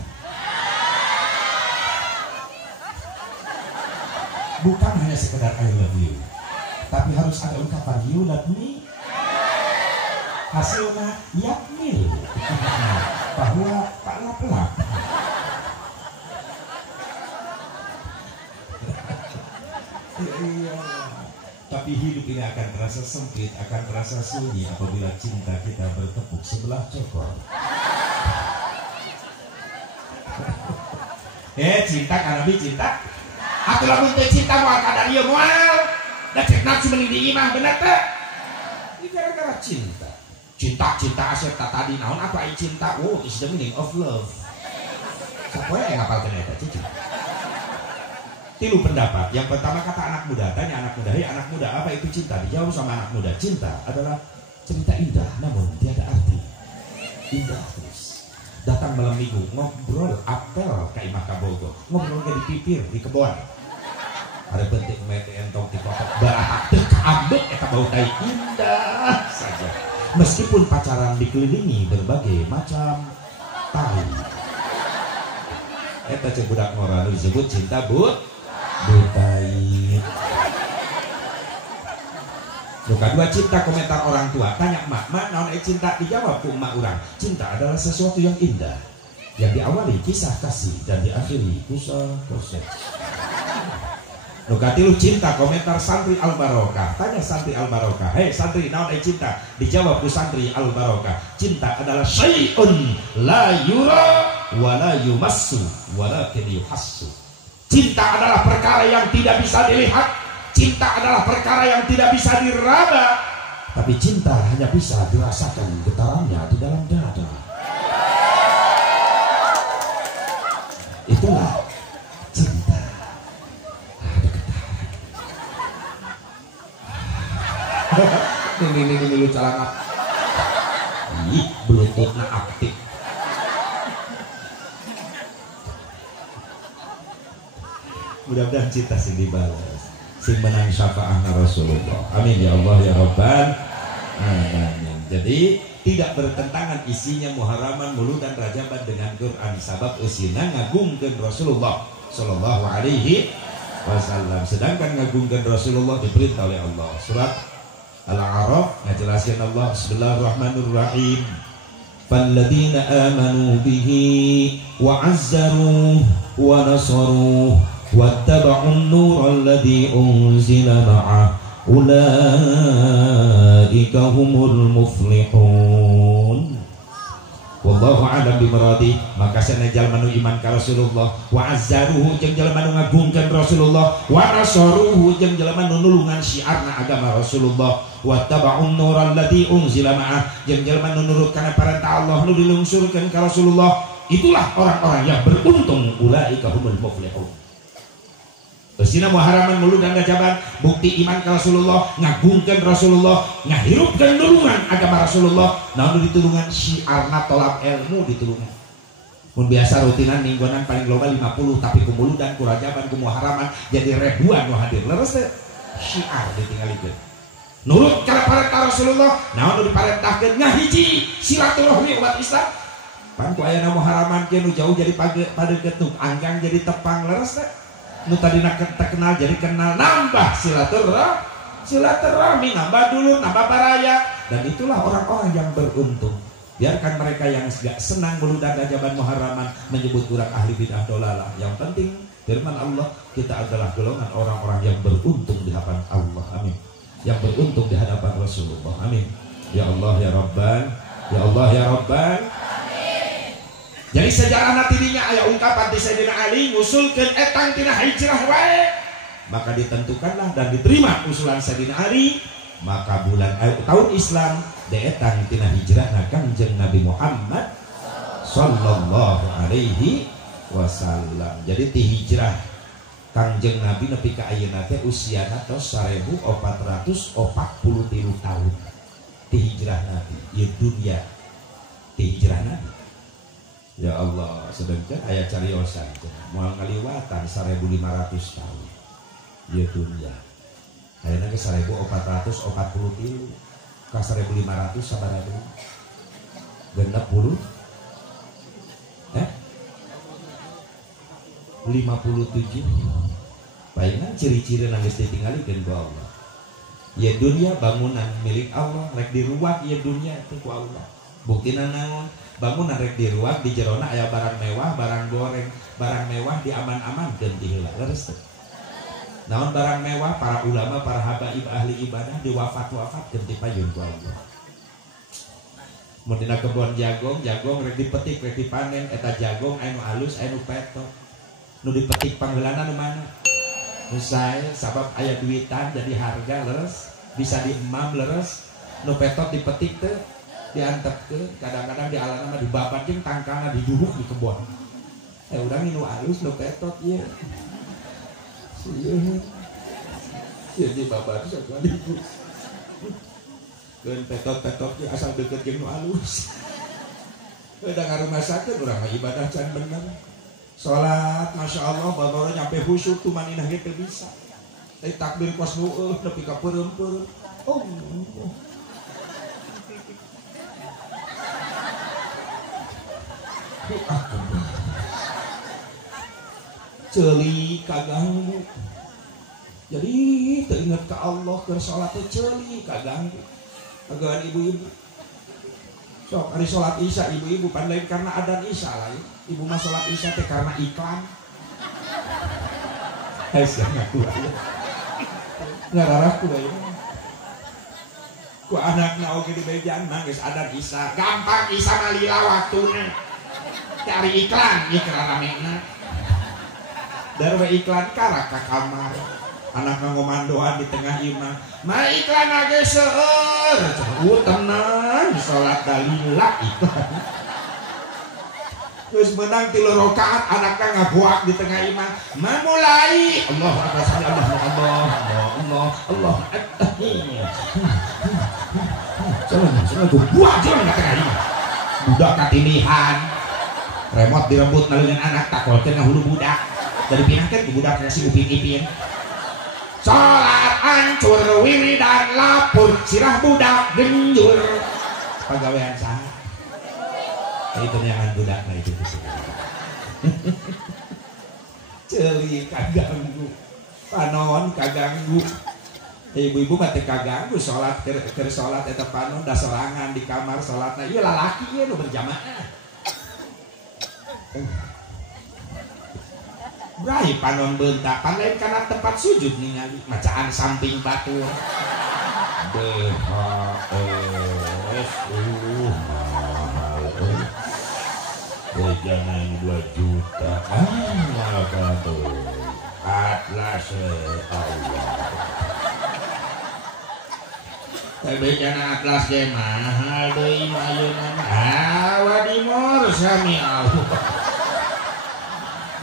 Bukan hanya sekedar I love you, tapi harus ada ungkapan you love me. Hasilnya yakmil bahwa tak lap-lap. Iya. Tapi hidup ini akan terasa sempit, akan terasa sunyi apabila cinta kita bertepuk sebelah cokor. Cinta karena cinta. Aku lamun teh cinta moal kadar ieu moal. Da cek nafsu mending di imah bener teh. Ini gara-gara cinta. Cinta asep tadi naon apa ai cinta? Oh, is the meaning of love. Sapoe ngapalkeun eta cici. Tilu pendapat. Yang pertama kata anak muda, tanya anak muda, hei anak muda apa itu cinta? Dijawab sama anak muda, cinta adalah cerita indah namun tiada arti. Indah terus. Datang malam minggu, ngobrol apel ke Imah Kabogo, ngobrol di pipir, di kebon. Ada penting mete entong di kotak barahak teu ambek eta bau tai indah saja. Meskipun pacaran dikelilingi berbagai macam tai. Eta cek budak ngora disebut cinta butai. Luka dua, cinta komentar orang tua. Tanya mak naon cinta? Dijawab ku emak urang, cinta adalah sesuatu yang indah yang diawali kisah kasih dan diakhiri kusah kosek. Luka tilu, cinta komentar santri Al Barokah. Tanya santri Al Barokah, hei santri naon cinta? Dijawab ku santri Al Barokah, cinta adalah syai'un la yura wa la yumassu walakin yuhassu. Cinta adalah perkara yang tidak bisa dilihat. Cinta adalah perkara yang tidak bisa diraba. Tapi cinta hanya bisa dirasakan getarannya di dalam dada. Itulah cinta. Ada getaran. Ini lu calangat. Ih, bluetoothnya aktif. Mudah-mudahan cinta sing dibalas, sing menang syafaatna Rasulullah. Amin ya Allah ya Rabbal alamin. Jadi tidak bertentangan isinya muharaman muludan rajaban dengan Quran sabab eusina ngagungkeun Rasulullah sallallahu alaihi wasallam. Sedangkan ngagungkeun Rasulullah diperintah oleh Allah. Surat Al-A'raf ngajelaskeun Allah bismillahirrahmanirrahim. Falladzina amanu bihi wa 'azzaruhu wa nasaruhu wattaba'un nural ladzi unzila ma'ah ulaika humul muflihun. Wallahu a'lam bimaradi. Maka sana jalma nu iman ka Rasulullah wa azzaruhu jeung jalma nu ngagungkeun Rasulullah wa nasaruhu jeung jalma nu nulungan syiarna agama Rasulullah wattaba'un nural ladzi unzila ma'ah jeung jalma nu nurut kana perintah Allah nu dilungsurkeun ka Rasulullah. Itulah orang-orang yang beruntung, ulaika humul muflihun. Bersina muharaman mulu dan gajaban bukti iman ke Rasulullah, ngagungkan Rasulullah, ngahirupkan nulungan agama Rasulullah. Namun ditulungan syiarna tolab ilmu ditulungan. Mun biasa rutinan mingguan paling loba 50, tapi kumulu dan kurajaban kumuharaman jadi ribuan nu hadir. Leres teh syiar ditinggalikeun. Nurut kana parentah Rasulullah, naon diparentahkeun ngahiji silaturahmi umat Islam. Pan ku aya muharaman kieu nu jauh jadi padeget nu anggang jadi tepang leres teh. Nu tadina terkenal jadi kenal, nambah silaturahmi, nambah dulu, nambah baraya. Dan itulah orang-orang yang beruntung. Biarkan mereka yang gak senang beludak jaman muharraman menyebut kurang ahli bid'ah dolalah. Yang penting firman Allah, kita adalah golongan orang-orang yang beruntung di hadapan Allah. Amin. Yang beruntung di hadapan Rasulullah. Amin. Ya Allah ya Rabban, ya Allah ya Rabban. Amin. Jadi sejarah nantinya aya ungkapan di Sayyidina Ali ngusulkeun etang tina hijrah wae. Maka ditentukanlah dan diterima usulan Sayyidina Ali. Maka bulan tahun Islam deetan tina hijrah na Kangjeng Nabi Muhammad sallallahu alaihi wasallam. Jadi ti hijrah Kangjeng Nabi nepi ka ayeuna teh usiana tos 1443 tahun. Ti hijrah Nabi ieu dunya ti hijrah Nabi. Ya Allah, sedengkeun aya cariosan moal ngaliwatan 1500 tahun. Ieu dunya ayeuna ge 1443 ka 1500 sabaraha? 60 57. Palingan ciri-ciri nangis ditinggalikeun ku Allah. Ya dunia bangunan milik Allah rek diruwat ya dunia teh ku Allah. Buktina naon? Bangunan rek diruwat di jerona aya barang mewah, barang goreng, barang mewah diaman-amankeun ti heula. Leres teh. Naon barang mewah? Para ulama, para habaib ahli ibadah diwafat-wafatkeun ti payun ku Allah. Mun dina kebon jagong rek dipetik, rek dipanen eta jagong anu alus, anu petok. Nu dipetik panggeulana nu mana? Nu sae sabab aya duitan jadi harga leres, bisa diemam leres. Nu petot dipetik teh diantepkeun, kadang-kadang di alana mah dibabat jeung tangkana dijuhuk di kebon. Urang nu alus nu petot ieu. Jadi babat sekaligus. Dan petot-petot asal deket jeung nu alus. Udah ngarumasakeun urang mah ibadah can bener. Salat Masya Allah babara nyampe khusyuk tumaninah ge teu bisa. Teh takbir kos nueuh nepi ka peureum-peureum. Oh. Ceuli kaganggu. Jadi teringat ke Allah ke salat teh ceuli kaganggu. Kagaan ibu-ibu. Sok hari salat Isya ibu-ibu pan lain karena adzan Isya lain. Ibu mah salat Isya teh karena iklan. Aisyah ngaku aya. Ngararaku bae. Ku anakna oge di bejaan mah geus adzan Isya. Gampang Isya mah lila waktuna. Cari iklan ieu kararamena. Darwe iklan karak ka kamar. Anak ngomandoan di tengah imam. Ma iklan age seueur. Tenang salat dalila iklan. Terus menang 3 rakaat anaknya ngabuak di tengah imam. Ma mulai. Allah akbar Allah. Jangan buat jangan tengah imam. Budak katilihan. Remote direbut nalungan anak takolkeun ngahulu budak. Dari pinangkeun ku budak si upin-ipin. Salat hancur wiridan lapur sirah budak genjur. Pagawean saha? Itu nyangan budak na itu ceuli kaganggu. Panon kaganggu. Ibu-ibu mah teu kaganggu salat keur salat eta panon da sorangan di kamar salatna. Ieu lalaki ieu nu berjamaah. Brai panon beuntak pan lain kana tempat sujud ningali macaan samping batur. BHS mahal. Jangan 2 juta. Maka tuh Atlas Allah. Tapi jangan Atlas ge mahal deui ayeuna mah. Wadimor sami Allah.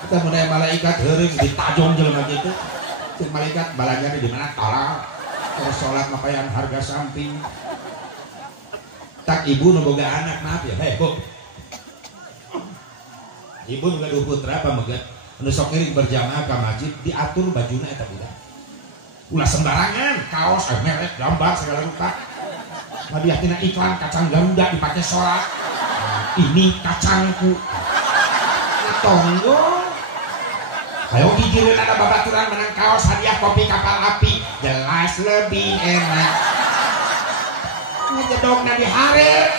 Kita menaya malaikat heureung ditajong jelema kitu. Cek malaikat balanya di mana tolak. Terus salat mapayan harga samping. Tak ibu nu boga anak maaf ya. Hei, Bu. Ibu nu gaduh putra pamegat. Nu sok ngiring berjamaah ka masjid diatur bajuna eta budak. Ulah sembarangan, kaos merek gambar segala rupa. Hadiah tina iklan kacang Garuda dipake salat. Ini kacangku. Tonggo. Ayo gigireun ada babaturan menang kaos hadiah kopi kapal api jelas lebih enak. Ngejedogna di hareup.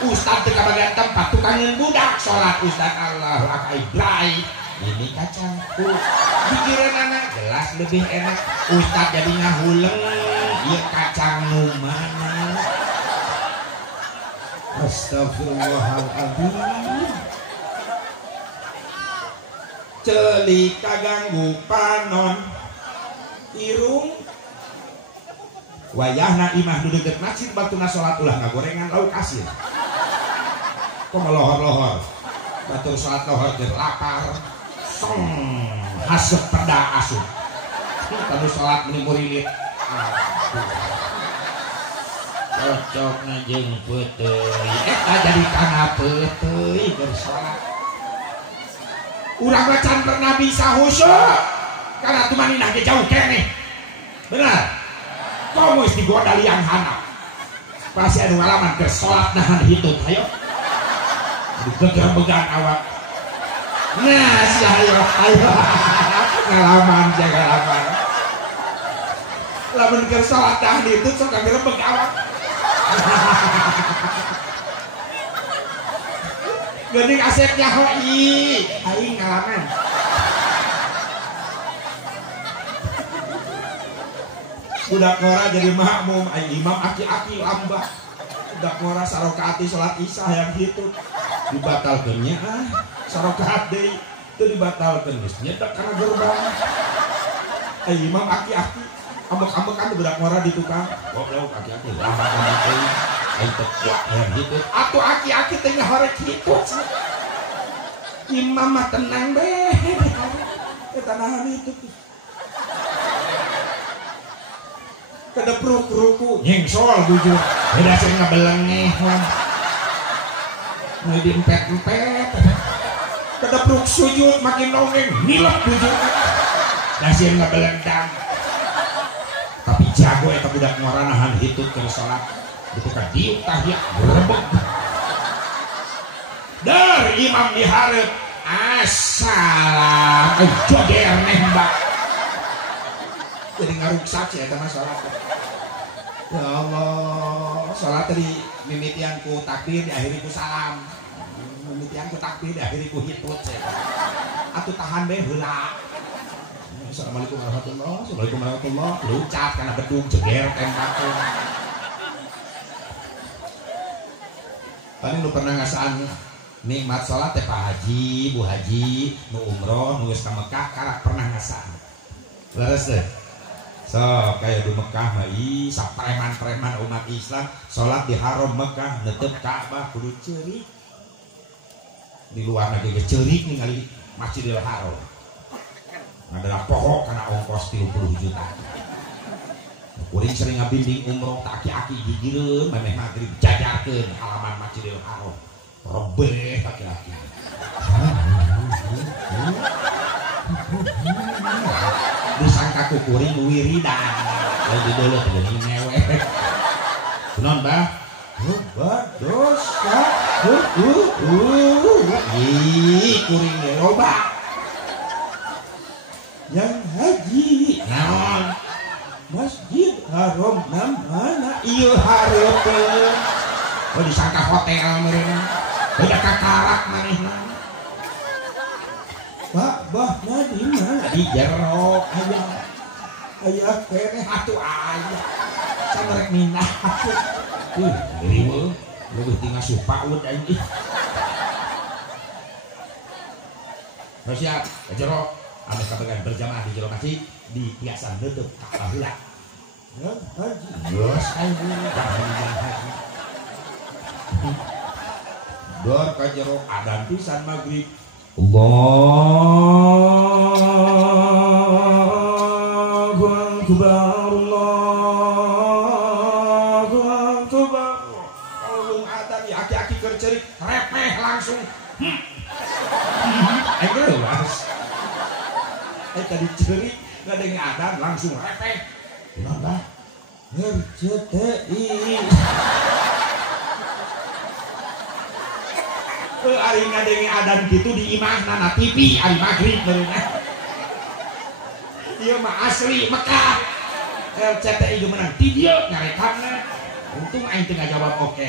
Ustad teu kabagian tempat tukangan budak sholat Ustad Allahu Akbar Ibrahim ini kacangku pikiran anak jelas lebih enak Ustad jadi ngahuleng ieu kacang nu mana astagfirullahaladzim celik kaganggu panon irung wayahna imah nu deukeut masjid batuna salat ulah ngagorengan lauk asin kok melohor-lohor batur salat lohor keur lapar song haseup peda asup tanu salat meni murilit cocokna jeung peuteuy eta jadi kana peuteuy keur salat urang mah can pernah bisa khusyuk karena tumaninah ge jauh keneh benar komo istigoda liang hanap pasti anu ngalaman keur salat nahan hitut hayo digeger-began awak nah si ayo ngalaman jaga ngalaman lamun keur salat nahan hitut sok gerebeg awak geuning asepnya hoi aing ngalaman budak ngora jadi makmum aing imam aki-aki lambah budak ngora sarokaati salat isya yang gitu dibatalkeunnya sarokaat deui teu dibatalkeun geus nyedak kana gerbang aing imam aki-aki ambek-ambekan budak ngora di tukang goblok aki-aki lambah kana deui aing teu kuat yang gitu atuh aki-aki teh ngahorek kitu imam mah tenang deh eta nahan itu kedepruk ruku nyengsol bujur beda sih ngabelengeh lah mau diempet-empet kedepruk sujud makin nongeng nilep bujur dasih ngabelendang tapi jago eta budak ngora nahan hitut keur salat itu kan diuk tahiyat berebek dar imam dihareup assalam joger nembak jadi ngaruksak sih eta mah salat ya Allah salat tadi mimitian ku takbir diakhiri ku salam mimitian ku takbir diakhiri ku hitut atuh tahan bae heula assalamualaikum warahmatullahi wabarakatuh warahmatullahi lucat kana bedung jeger tembakeun paling lu pernah ngasaan nikmat salat teh Pak Haji Bu Haji nu umroh nu geus ka Mekah karak pernah ngasaan leres teh so kayak di Mekah mah sapreman-preman umat Islam sholat di haram Mekah netep Ka'bah kudu ceurik di luar negeri ge ceurik ningali Masjidil Haram adalah pohok karena ongkos 30 juta kuring sering ngabimbing umroh tak aki-aki gigireun memeh magrib jajarkeun halaman Masjidil Haram robeh aki-aki disangka kukuring wiridan lagi dulu jadi ngewe non bah dosa kuring loba yang haji naon Masjid Haram mana ieu hareupeun oh disangka hotel mereka beda kakarak manehna Pak bahna di mana di jero aya keneh atuh aya samerek minah atuh riweuh leuwih ti ngasuh paud aing siap ke jero ame kabagan berjamaah di jero masjid di biasa neuteub ka baheula ya haji geus aing haji dor ka jero adzan pisan magrib Allahu Akbar Allahu Akbar ulung adzan ya aki-aki keur ceurik repeh langsung geus tadi ceurik ngadeng adzan langsung repeh kenapa ngercetei ari ngadenge adan gitu di imahna TV ari magrib beurna ieu mah asli Mekah RCTI ge menang ti dieu ngarekamna untung aing teu ngajawab oke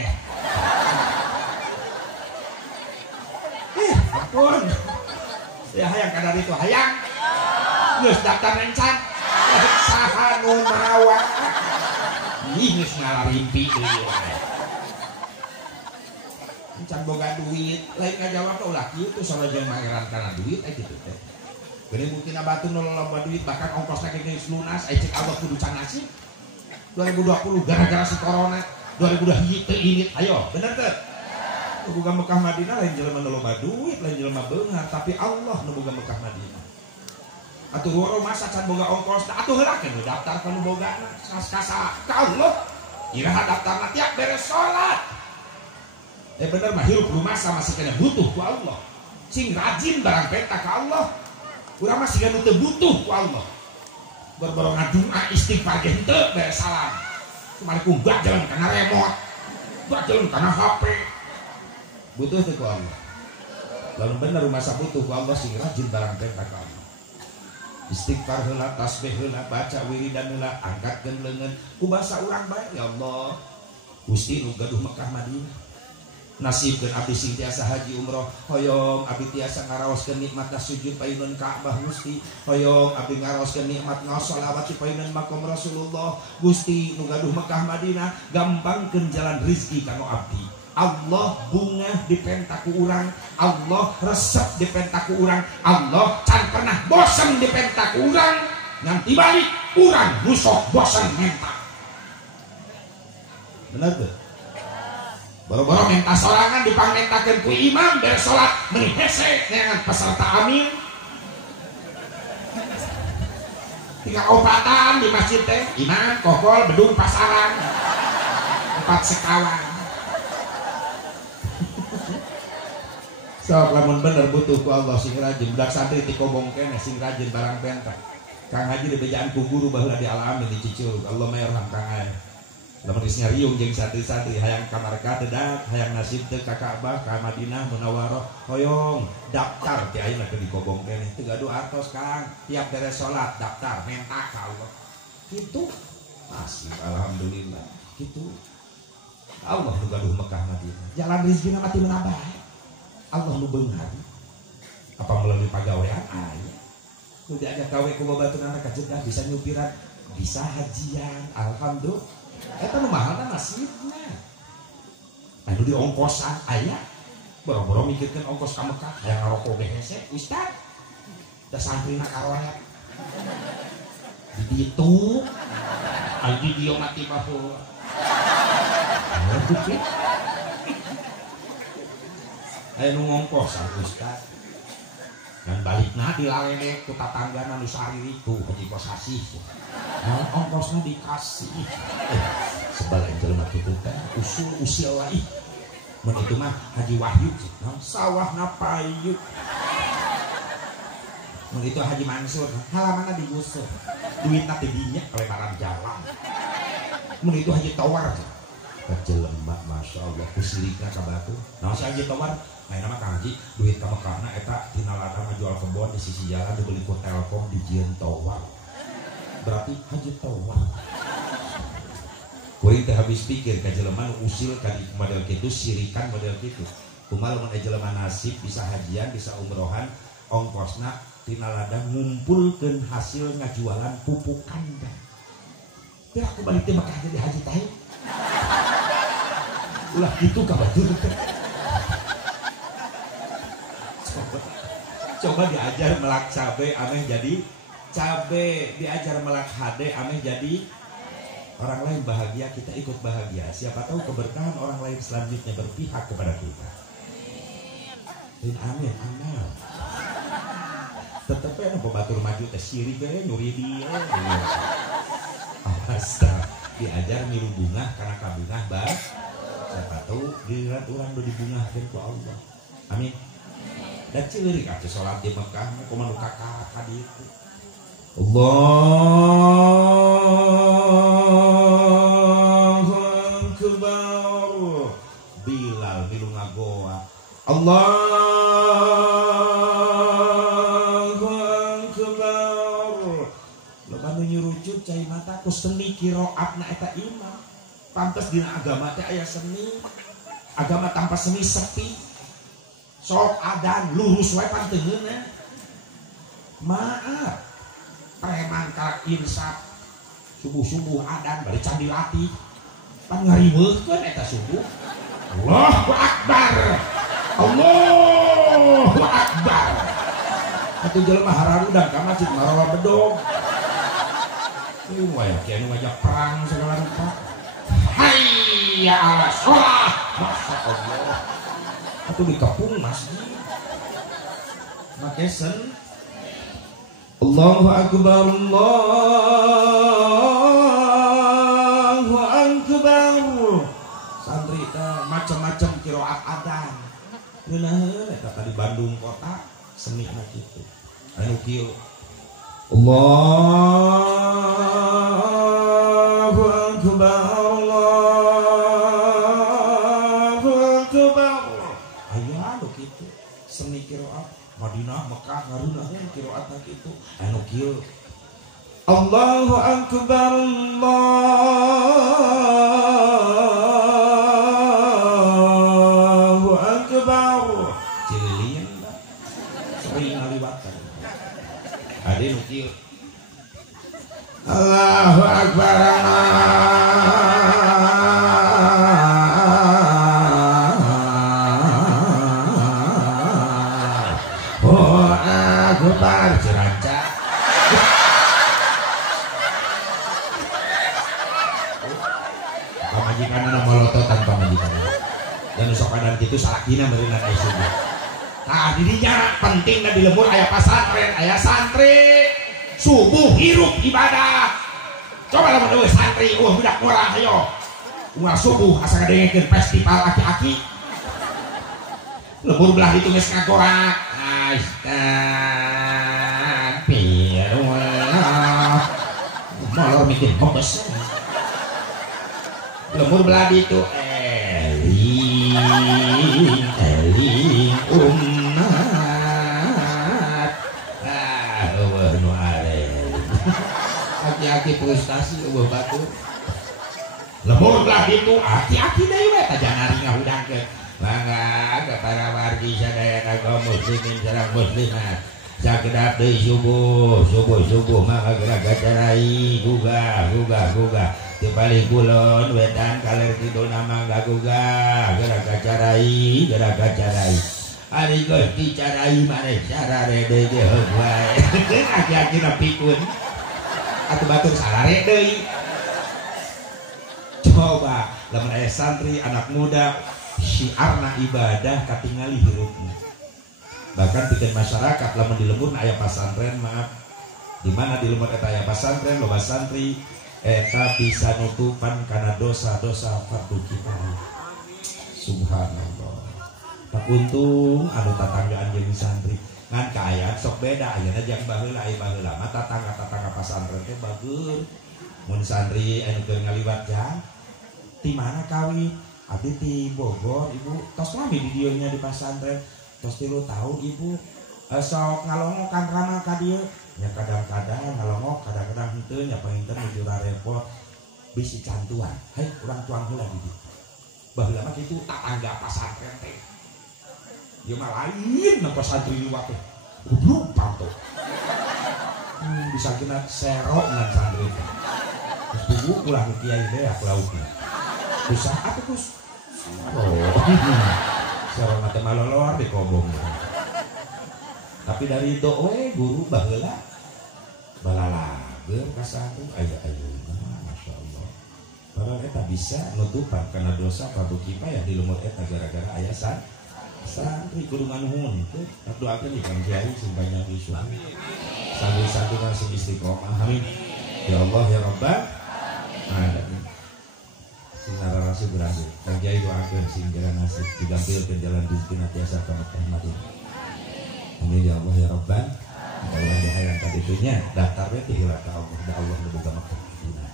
pun ya hayang kadar itu hayang geus daftar nencan saha nu mawa ih geus ngalarimpi deui encan boga duit lain ngajawab ulah kieu tuh soalnya jeung mangeran kana duit kitu teh geuning mungkin abatu nu loba duit bahkan ongkosna geus lunas cek Allah kudu can nasib 2020 gara-gara si corona 2021 teu init ayo bener teh nu boga Mekah Madinah lain jelema nu loba duit lain jelema beunghar tapi Allah nu boga Mekah Madinah atuh woro masa can boga ongkosna atuh heula keun daftar nu bogana kasa ka Allah iraha daftarna tiap beres salat bener mah hirup rumah sama masih kena butuh ku Allah sing rajin barang peta ka Allah urang masih kena butuh ku Allah berboro ngadua istighfar ge henteu beres salam kumari ku gak jalan kana remote gak jalan kana HP butuh teh ku Allah lalu bener rumah sa butuh ku Allah sing rajin barang peta ka Allah istighfar heula tasbih heula baca wiridan heula angkatkeun leungeun ku basa urang bae ya Allah Gusti nu gaduh Mekah Madinah nasibkeun abdi sing tiasa haji umroh hoyong abdi tiasa ngaraoskeun nikmatna sujud payuneun Ka'bah Gusti hoyong abdi ngaraoskeun nikmat ngasolawat ti payuneun makom Rasulullah Gusti nu gaduh Mekah Madinah gampangkeun jalan rezeki kanggo abdi Allah bungah di pentaku urang Allah resep di pentaku urang Allah can pernah bosan di pentaku urang nganti balik urang musuh bosan mentak bener tuh boro-boro minta sorangan dipangmentakeun ku imam beres salat meuni hese neangan peserta amin tinggal opatan di masjid teh imam kokol bedung pasaran 4 sekawan sok lamun bener butuh ku Allah sing rajin budak santri ti kobong keneh sing rajin barang pentak Kang Haji dibejaan ku guru baheula di alamin di Cicul Allah mayarham Kang Haji lamun geus nyariung jeung santri-santri hayang ka marka dedak hayang nasib teu ka Ka'bah ka Madinah Munawwarah hoyong daftar ti ayeuna keur dikobong keneh teu gaduh artos Kang tiap beres salat daftar mentak ka Allah kitu masih alhamdulillah kitu Allah nu gaduh Mekah Madinah jalan rezekina mati menambah Allah nu beunghar apa melalui pagawean aya nu diajak gawe ku babaturan ka Jeddah bisa nyupiran bisa hajian alhamdulillah eta nu mahal kan nasibna anu di ongkosan aya boro-boro mikirkeun ongkos ka Mekah hayang ngarokok ge hese ustad da santrina karonet di ditu aldi dieu mati baheula aya nu ngongkosan ustad dan balikna dilalene ku tatanggana nu sariri ku haji kos asih ongkosna dikasih sebalain jelema kitu teh usil wae mun itu mah Haji Wahyu sawahna payu mun itu Haji Mansur halamanna digusur duitna teh dinya kalebaran jalan mun itu Haji Tawar jelema masyaallah kusirikna ka batu naon si Haji Tawar main nama Kang Haji duit ka Mekahna eta tina ladang ngajual kebon di sisi jalan dibeli ku Telkom di Jieun Tawar berarti Haji Tawar kuring teh habis pikir ka jelema nu usil ka di model kitu sirikan model kitu kumaha mun jelema nasib bisa hajian bisa umrohan ongkosna tina ladang ngumpulkeun hasil ngajualan pupuk kandang teh aku balik teh Mekah jadi haji teh ulah kitu ka batur coba diajar melak cabe ameh jadi cabe diajar melak hade ameh jadi orang lain bahagia kita ikut bahagia siapa tahu keberkahan orang lain selanjutnya berpihak kepada kita amin amin tetep ya batur maju teh sirik we nyuri dia awasta diajar milu bunga karena kabungah bah siapa tahu dilihat orang udah dibungahkeun ku Allah amin dan cilirik atuh salat di Mekah kumaha nu kakak ka ditu Allahu Akbar Bilal milu ngagoa Allahu Akbar loba nu nyurucut cai mata ku seni qiraatna eta imam pantes dina agama teh aya seni agama tanpa seni sepi sok adan lurus wae panteungeunna. Maaf preman ka insaf subuh-subuh adan bari can dilatih pan ngariweuhkeun eta subuh. Allahu Akbar, Allahu Akbar. Atuh jelema hararudang ka masjid marawa bedog. Ieu wae kieu ngajak perang segala rupa. Hayya 'alas shalah. Masyaallah. Atuh dikepung masjid. Makesen Allahu Akbar, Allahu Akbar. Santri macam-macam qiraat adan. Beuneuh eta di Bandung kota seni na kitu. Anu kieu Allahu Akbar, Allahu Akbar. Aya anu kitu seni qiraat. Madinah, Mekah, ngarunaheun qiraatna kitu. Anu kieu Allahu Akbar, Allahu Akbar. Cililin sering ngaliwatan. Ade nu kieu Allahu Akbar, Akbar Ciranca. Pamajikan anak molototan pamajikan. Dan sok adan kitu salakina meureunna aya subuh. Nah, dirinya penting da di lembur aya pasantren, aya santri. Subuh hirup ibadah. Coba lamun eueuh santri, budak murah ayo. Ulah subuh asa ngadengekeun festival aki-aki. Lembur belah itu geus ngagorak. Astagfirullah. Molor mikir bobes. Lembur belah itu eling umat. Eueuh nu arel. Aki-aki frustasi eueuh batur. Lembur belah itu aki-aki deui we tajanari ngahudangkeun. Mangga ke para wargi sadayana kaum muslimin sareng muslimat sakedap deui subuh mangga gerak gacarai gugah teu paling kulon wetan kaler kidulna mangga gugah gerak gacarai ari geus dicarai maneh sarare deui geus wae aki-akina pikun atuh batur sarare deui. Coba lamun aya santri anak muda syiarna ibadah katingali hirupna. Bahkan bikin masyarakat lamun di lembur aya pasantren maaf di mana di lembur eta aya pasantren loba santri eta bisa nutupan kana dosa-dosa fardu kifayah. Subhanallah. Tak untung anu tatanggaan jeung santri ngan kaayaan sok beda ayeuna jang baheula aya baheula mah tatangga pasantren teh bageur. Mun santri anu keur ngaliwat jang di mana kawin abdi di Bogor ibu tos lami di dionya di pasantren tos 3 tahun ibu sok ngalongokan rama ka dieu nya kadang-kadang ngalongok kadang-kadang henteu nya painten nuju repot bisi cantuan hai urang tuang heula di dieu baheula mah kitu tatangga pasantren teh ieu mah lain na pasantren liwat teh goblok panto bisa kena serok ngan santri teh geus bubu ulah nu kiai teh aku laukna bisa apa Gus? Sareng mata malolor di kobong. Tapi dari doe guru baheula balalageun ka satu aya-ayeuna masyaallah. Padahal eta bisa nutupan kana dosa fardu kifayah di lumur eta gara-gara aya santri kudu nganuhun teh. Doakeun di Kang Kiai sing banyak isu. Santri-santri sing istiqomah. Amin. Ya Allah ya Rabbal alamin. Sing narasi berhasil. Kang Kiai doakeun sing jalan nasib digampilkeun jalan rezeki tiasa ka Mekah Madinah. Amin ya Allah ya Rabbal alamin. Hayang ka ditunya daftar we ti heula ka Allah da Allah nu boga Mekah Madinah.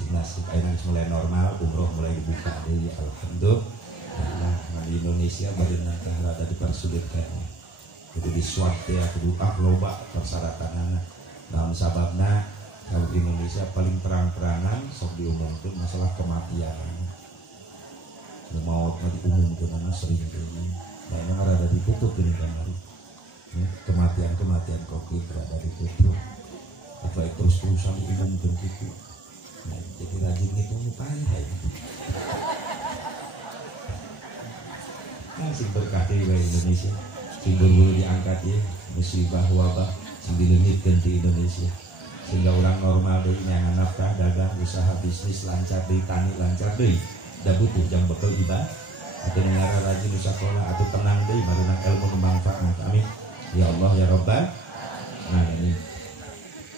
Sing nasib ayeuna mulai normal, umroh mulai dibuka deui alhamdulillah. Nah, di Indonesia barinna teh rada dipersulitkan. Kudu diswab teh kudu loba persyaratanana. Namun sababna kalau di Indonesia paling terang-terangan sok diumumkan masalah kematian. Maut mah diumumkan sering tuh. Nah ini ada tutup ini kamar. Kematian COVID berada di tutup. Apa terus-terusan diumumkan gitu. Jadi rajin itu payah. Sing berkah di Indonesia, sing buru-buru diangkat ya, musibah wabah sing dilenyitkeun di Indonesia, sehingga orang normal deui nyangan nafkah, dagang, usaha bisnis lancar deui, tani lancar deui, da butuh jang bekal ibadah, atau negara rajin sekolah atau tenang deui barunak ilmu bermanfaat. Amin ya Allah ya Rabbal. Nah ini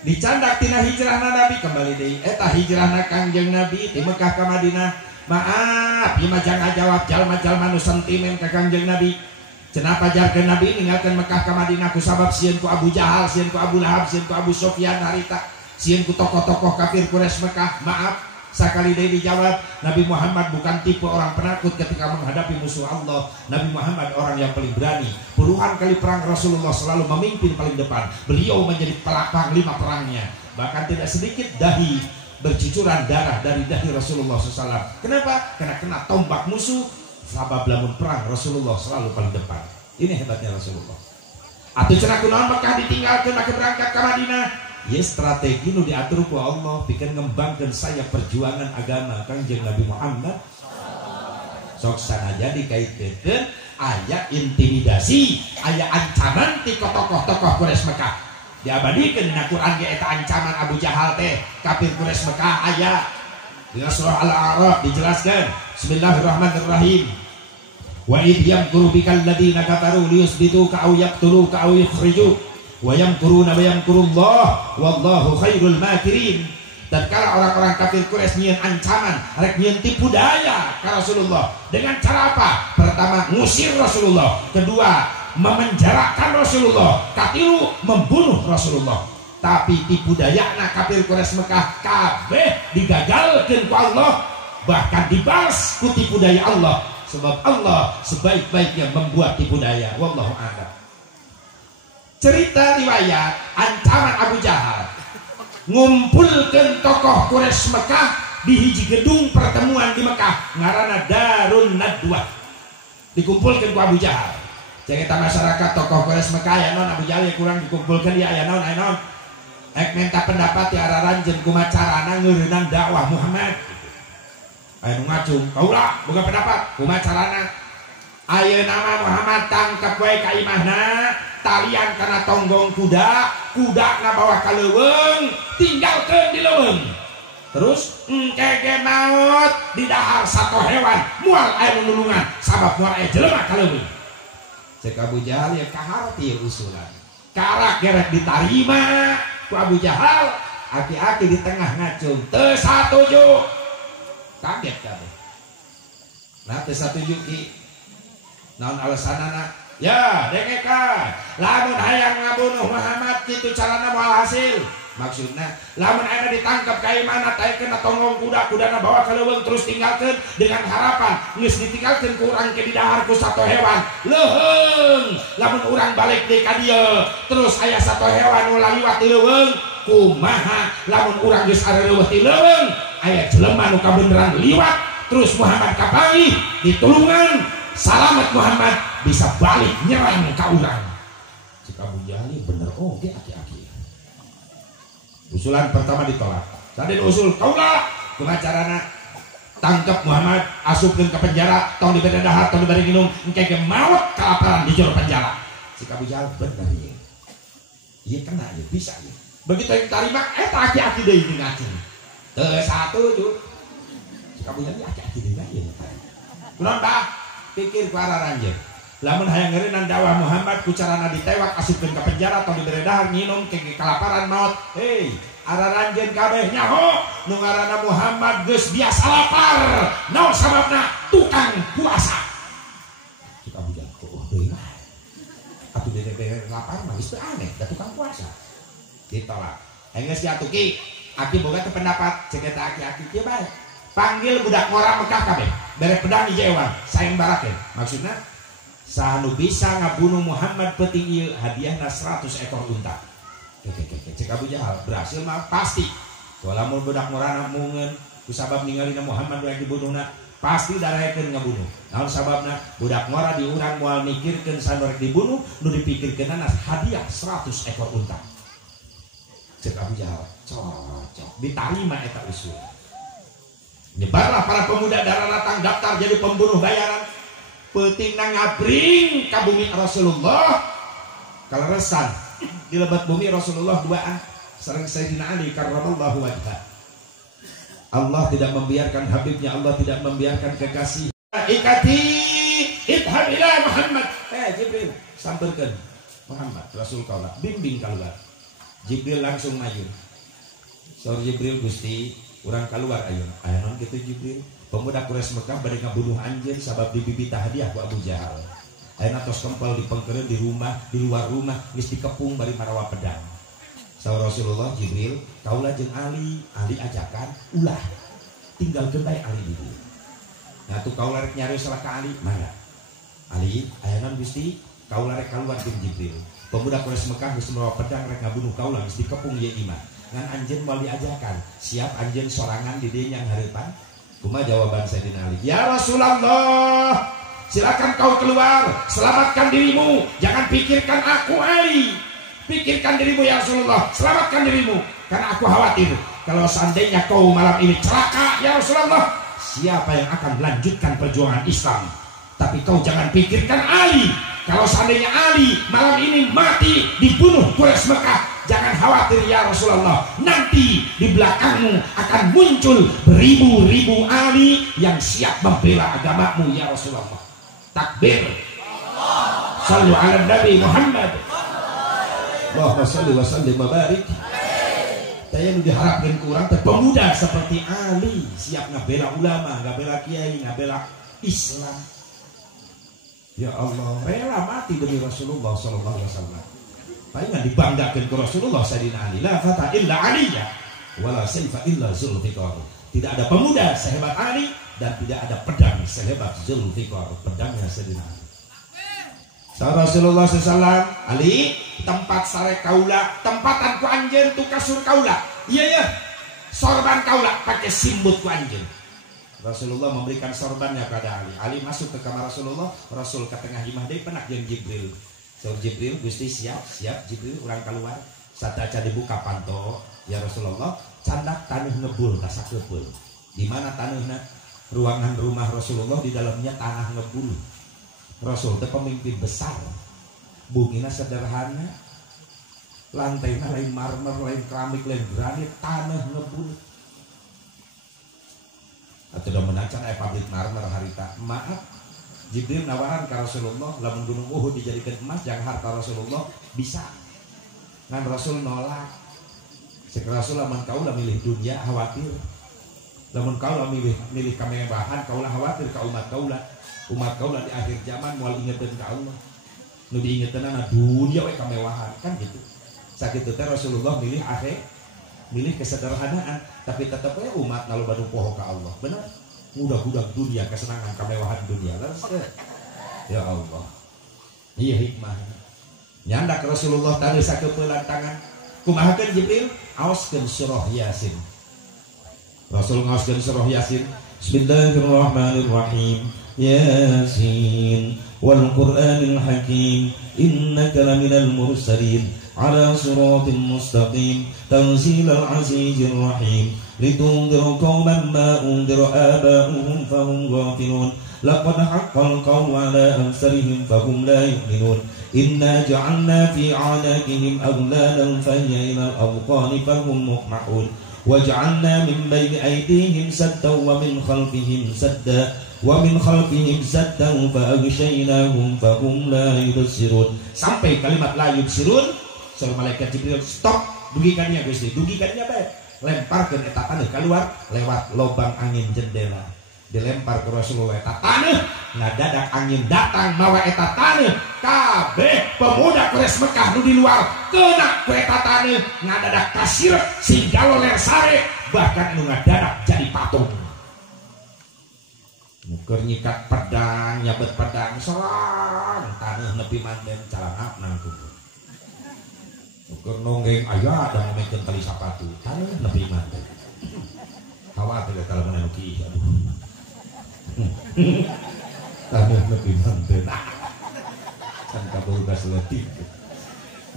dicandak tina hijrahna Nabi kembali deui eta hijrahna Kangjeng Nabi di Mekah ka Madinah. Maaf, ieu mah jangan jawab jalma-jalma nu sentimen ka Kangjeng Nabi. Cenah pajarkeun Nabi ninggalkeun Mekah ka Madinah ku sabab sieun ku Abu Jahal, sieun ku Abu Lahab, sieun ku Abu Sufyan harita, sieun ku tokoh-tokoh kafir Quraisy Mekah. Maaf, sakali deui dijawab, Nabi Muhammad bukan tipe orang penakut ketika menghadapi musuh Allah. Nabi Muhammad orang yang paling berani. Puluhan kali perang Rasulullah selalu memimpin paling depan. Beliau menjadi panglima perangnya. Bahkan tidak sedikit dahi bercucuran darah dari dahi Rasulullah SAW. Kenapa? Karena kena tombak musuh. Sabab lamun perang Rasulullah selalu paling depan. Ini hebatnya Rasulullah. Atuh cenah kunaon Mekah ditinggalkeun make berangkat ka Madinah. Ye strategi nu diatur ku Allah pikeun ngembangkeun saya perjuangan agama Kangjeng Nabi Muhammad. Sok sanaja dikaitkeun aya intimidasi, aya ancaman ti tokoh-tokoh Quraisy Mekah. Diabadikan dina Quran ge eta ancaman Abu Jahal teh kafir Quraisy Mekah aya dina surah Al-A'raf dijelaskan. Bismillahirrahmanirrahim. Wa id yamkuru bikal ladina kafaru liyusbituka aw yaqtuluka aw yukhrijuk wa yamkuruna wa yamkurullah wallahu khairul makirin. Dan kala orang-orang kafir Quraisy nyieun ancaman rek nyieun tipu daya ka Rasulullah dengan cara apa? Pertama ngusir Rasulullah, kedua memenjarakan Rasulullah, katilu membunuh Rasulullah. Tapi tipu dayana kafir Quraisy Mekah kabeh digagalkeun ku Allah, bahkan dibalas ku tipu daya Allah. Sebab Allah sebaik-baiknya membuat tipu daya. Wallahu a'lam. Cerita riwayat ancaman Abu Jahal ngumpulkeun tokoh Quraisy Mekah di hiji gedung pertemuan di Mekah ngaranna Darun Nadwah. Dikumpulkeun ku Abu Jahal. Cerita masyarakat tokoh Quraisy Mekah ya non Abu Jahal kurang dikumpulkan dia ya non ek minta pendapat ya araran jeung kumacarana ngeureunang dakwah Muhammad. Aya nu ngacung kaula boga pendapat kumacarana ayeuna nama Muhammad tangkep wae ka imahna talian kana tonggong kudana bawa ka leuweung tinggalkeun di leuweung. Terus engke maut di dahar sato hewan moal aya nulungan sabab moal aya jelema ka leuweung. Cek Abu Jahal ya kaharti usulan karak gerek ditarima ku Abu Jahal, aki-aki di tengah ngacung teu satuju, kaget kabeh. Nah teu satuju ki naon alasanana? Ya dengekan lamun hayang ngabunuh Muhammad kitu carana moal hasil. Maksudnya lamun aya ditangkap ka imana taekeun tonggong kudana bawa ka leuweung terus tinggalkeun dengan harapan geus ditinggalkeun ku urang ke di dahar ku sato hewan leuheung. Lamun urang balik deui ka dieu terus aya sato hewan nu laliwat di leuweung kumaha? Lamun urang geus areueuh ti leuweung aya jelema nu kabeneran liwat terus Muhammad kapanggih ditulungan salamet Muhammad bisa balik nyerang ka urang. Cik Abu Jahal bener oge aki-aki. Usulan pertama ditolak. Sadin usul kaulah kumacarana tangkap Muhammad, asupkeun ke penjara, tong diberi dahar, tong diberi minum, engke ge maut kelaparan di jero penjara. Si Abu Jahal bener ieu. Ieu kena ieu bisa ieu. Begitu yang tarima eta aki-aki deui ngacung. Teu satuju. Si Abu Jahal aki-aki deui ieu. Kunaon tah? Pikir ku araranjeun. Lamun hayang ngeureunang dakwah Muhammad ku carana ditewak asupkeun ka penjara tong diberi dahar nginum ke kelaparan maut. Hei, araranjeun kabeh nyaho nu ngaranna Muhammad geus biasa lapar. Naon sababna? Tukang puasa. Cik Abu Jahal kok deui mah. Atuh dede lapar mah geus teu aneh, da tukang puasa. Ditolak. Enggeus atuh ki, aki boga teu pendapat cek eta aki-aki kieu bae. Panggil budak ngora Mekah kabeh. Bere pedang ijewan, sayembarakeun. Maksudna sanu bisa ngabunuh Muhammad penting ieu hadiahna 100 ekor unta. Cek Abu Jahal berhasil mah pasti. Lamun budak ngorana mungeun ku sabab ningalina Muhammad yang dibunuhna pasti darahkeun ngabunuh. Naon sababna? Budak ngora di urang moal mikirkeun sanorek dibunuh, nu dipikirkeunana hadiah 100 ekor unta. Cek Abu Jahal, cocok diterima eta usul. Nyebarlah para pemuda daratan daftar jadi pembunuh bayaran. Peutingna ngabring ka bumi Rasulullah. Kaleresan di lebat bumi Rasulullah duaan sareng Sayyidina Ali karramallahu wajhah. Allah tidak membiarkan Habibnya, Allah tidak membiarkan kekasih. Ikati idhab ila Muhammad. Jibril samperkeun Muhammad Rasul kaula bimbing keluar. Jibril langsung maju. Saur Jibril Gusti, urang keluar ayeuna. Aya kitu Jibril. Pemuda Quraisy Mekah bade ngabunuh anjeun sabab dibibitah hadiah ku Abu Jahal. Ayeuna tos kempel dipengkeureun di rumah, di luar rumah geus dikepung bari marawa pedang. Saur Rasulullah Jibril, kaulah jeung Ali ajakan ulah tinggal gendai Ali di dieu. Nah tuh kaulah rek nyari salah ka Ali, mana? Ali, aya naon Gusti? Kaulah rek kaluar jeung Jibril. Pemuda Quraisy Mekah geus mawa pedang rek ngabunuh kaulah geus dikepung ieu imah. Ngan anjeun moal diajakan, siap anjeun sorangan di dieu nyang hareupan? Kumaha jawaban Sayyidina Ali? Ya Rasulullah, silakan kau keluar, selamatkan dirimu, jangan pikirkan aku Ali. Pikirkan dirimu ya Rasulullah, selamatkan dirimu, karena aku khawatir kalau seandainya kau malam ini celaka ya Rasulullah, siapa yang akan melanjutkan perjuangan Islam? Tapi kau jangan pikirkan Ali. Kalau seandainya Ali malam ini mati dibunuh Quraisy Mekah, jangan khawatir ya Rasulullah, nanti di belakangmu akan muncul beribu-ribu Ali yang siap membela agamamu ya Rasulullah. Takbir. Sallu ala Nabi Muhammad. Allahumma sholli wa sallim wa barik. Taya nu diharapkeun ku urang teh pemuda seperti Ali siap ngabela ulama, ngabela kiai, ngabela Islam. Ya Allah, rela mati demi Rasulullah sallallahu alaihi wasallam. Palingan dibanggakeun ku Rasulullah Sayyidina Ali, la fata illa aliyya wala sayfa illa Zulfiqar. Tidak ada pemuda sehebat Ali dan tidak ada pedang sehebat Zulfiqar, pedangnya Sayyidina Ali. Rasulullah SAW, Ali, tempat sare kaula, tempatan ku anjeun tu kasur kaula. Iya, sorban kaula pakai simbut ku anjeun. Rasulullah memberikan sorbannya pada Ali. Ali masuk ke kamar Rasulullah, Rasul ke tengah imah deui penak jeung Jibril. Saur Jibril, Gusti siap Jibril urang keluar. Sadaca dibuka panto, ya Rasulullah, candak taneuh ngebul ka sakeupeuh. Di mana taneuhna? Ruangan rumah Rasulullah di dalamnya tanah ngebul. Rasul itu pemimpin besar, bumina sederhana, lantainya lain marmer, lain keramik, lain granit, tanah ngebul. Atau udah menacan pabrik marmer harita. Maaf, Jibril nawaran ke Rasulullah, lamun gunung Uhud dijadikan emas, jangan harta Rasulullah bisa. Ngan Rasul nolak. Sekarang Rasul lamun kau lah milih dunia khawatir, lamun kau lah milih kemewahan, kau lah khawatir ke umat kau lah. Umat kaulah di akhir zaman moal ingetin ke Allah, nu diingetin na dunia we kemewahan kan gitu. Sakitu teh Rasulullah milih kesederhanaan, tapi tetap we umat nalu badu poho ka Allah. Benar, budak-budak dunia, kesenangan kemewahan dunia. Ya Allah, iya hikmah. Nyandak Rasulullah tadi sakeupeu lantangan. Kumahakeun Jibril? Aoskeun surah Yasin. Rasul ngaoskeun surah Yasin. Bismillahirrahmanirrahim. Yasin wal Qur'anil Hakim innaka laminal mursalin ala siratin mustaqim tanzilal azizir rahim litundira qauman ma undira aba'uhum fahum ghafilun laqad haqqal qawlu ala amsarihim fahum la yu'minun inna ja'alna fi 'anaqihim aghlalan fahiya ila al-adqani fahum muqmahun waj'alna min bayni aydihim saddan wa min khalfihim saddan wa min khalfihim saddan fa aghshaynahum fa hum la yubsirun. Sampai kalimat la yubsirun, surah malaikat Jibril stop, dugikannya Gusti, dugikannya bae. Lemparkeun eta taneuh keluar lewat lobang angin jendela. Dilempar ke Rasulullah eta taneuh, ngadadak angin datang mawa eta taneuh. Kabeh pemuda Quraisy Mekah nu di luar kena ku eta taneuh, ngadadak kasir singga loler sare, bahkan anu ngadadak jadi patung. Muker nyikat pedang, nyabet pedang, serang tanah nepi manden calangap nangku. Muker nonggeng ayah dan memekeun tali sapatu, tanah nepi manden. Khawatir kalau menemuki, aduh. tanah nepi manten kan kabur gas letih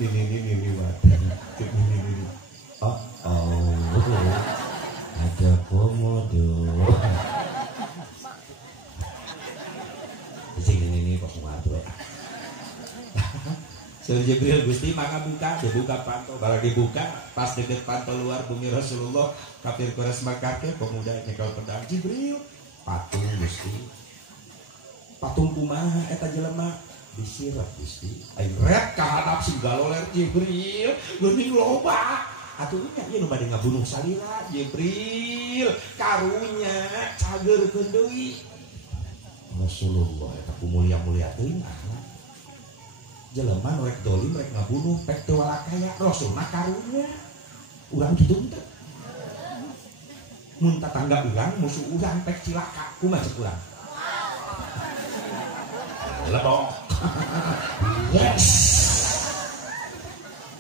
ini wadah ini oh ada komodo di sini ini kok ngatur Sur Jibril Gusti maka dibuka panto kalau dibuka pas deket panto luar bumi Rasulullah kafir Quraisy Makkah pemuda nyekel pedang Jibril patung Gusti patung kumaha eta jelema disirat Gusti aing rek ka hadap sing galoler Jibril geuning loba atunya ieu nu bade ngabunuh salira Jibril karunya cageurkeun deui Rasulullah eta kumulia-mulia teuing jelema nu rek dolim rek ngabunuh pek teu walakaya Rasulna karunya urang kitu teh mun tatangga urang musuh urang pek cilaka kumaha cek urang lebok yes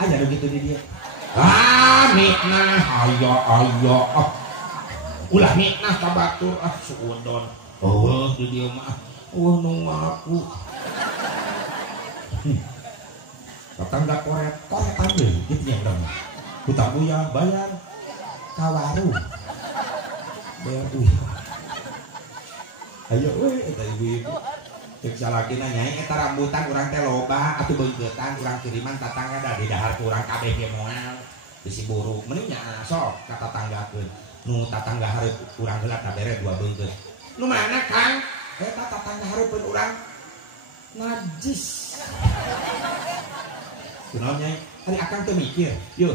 aya nu kitu di dia mitnah ayo ulah mitnah ka batur suudon di dia mah nu ngaku tetangga koretan deh gitu ya udah hutang buya bayar ka warung bayar ayo eta ibu-ibu cek salakina nyai eta rambutan urang teh loba atuh beungkeutan urang kiriman tatangga da di dahar urang kabeh ge moal bisi buruk mending nya sok ka tatanggakeun nu tatangga hareup urang heula kabere dua beungkeut nu mana Kang eta tatangga hareupeun urang najis kunaon nyai hari akang teu mikir yeuh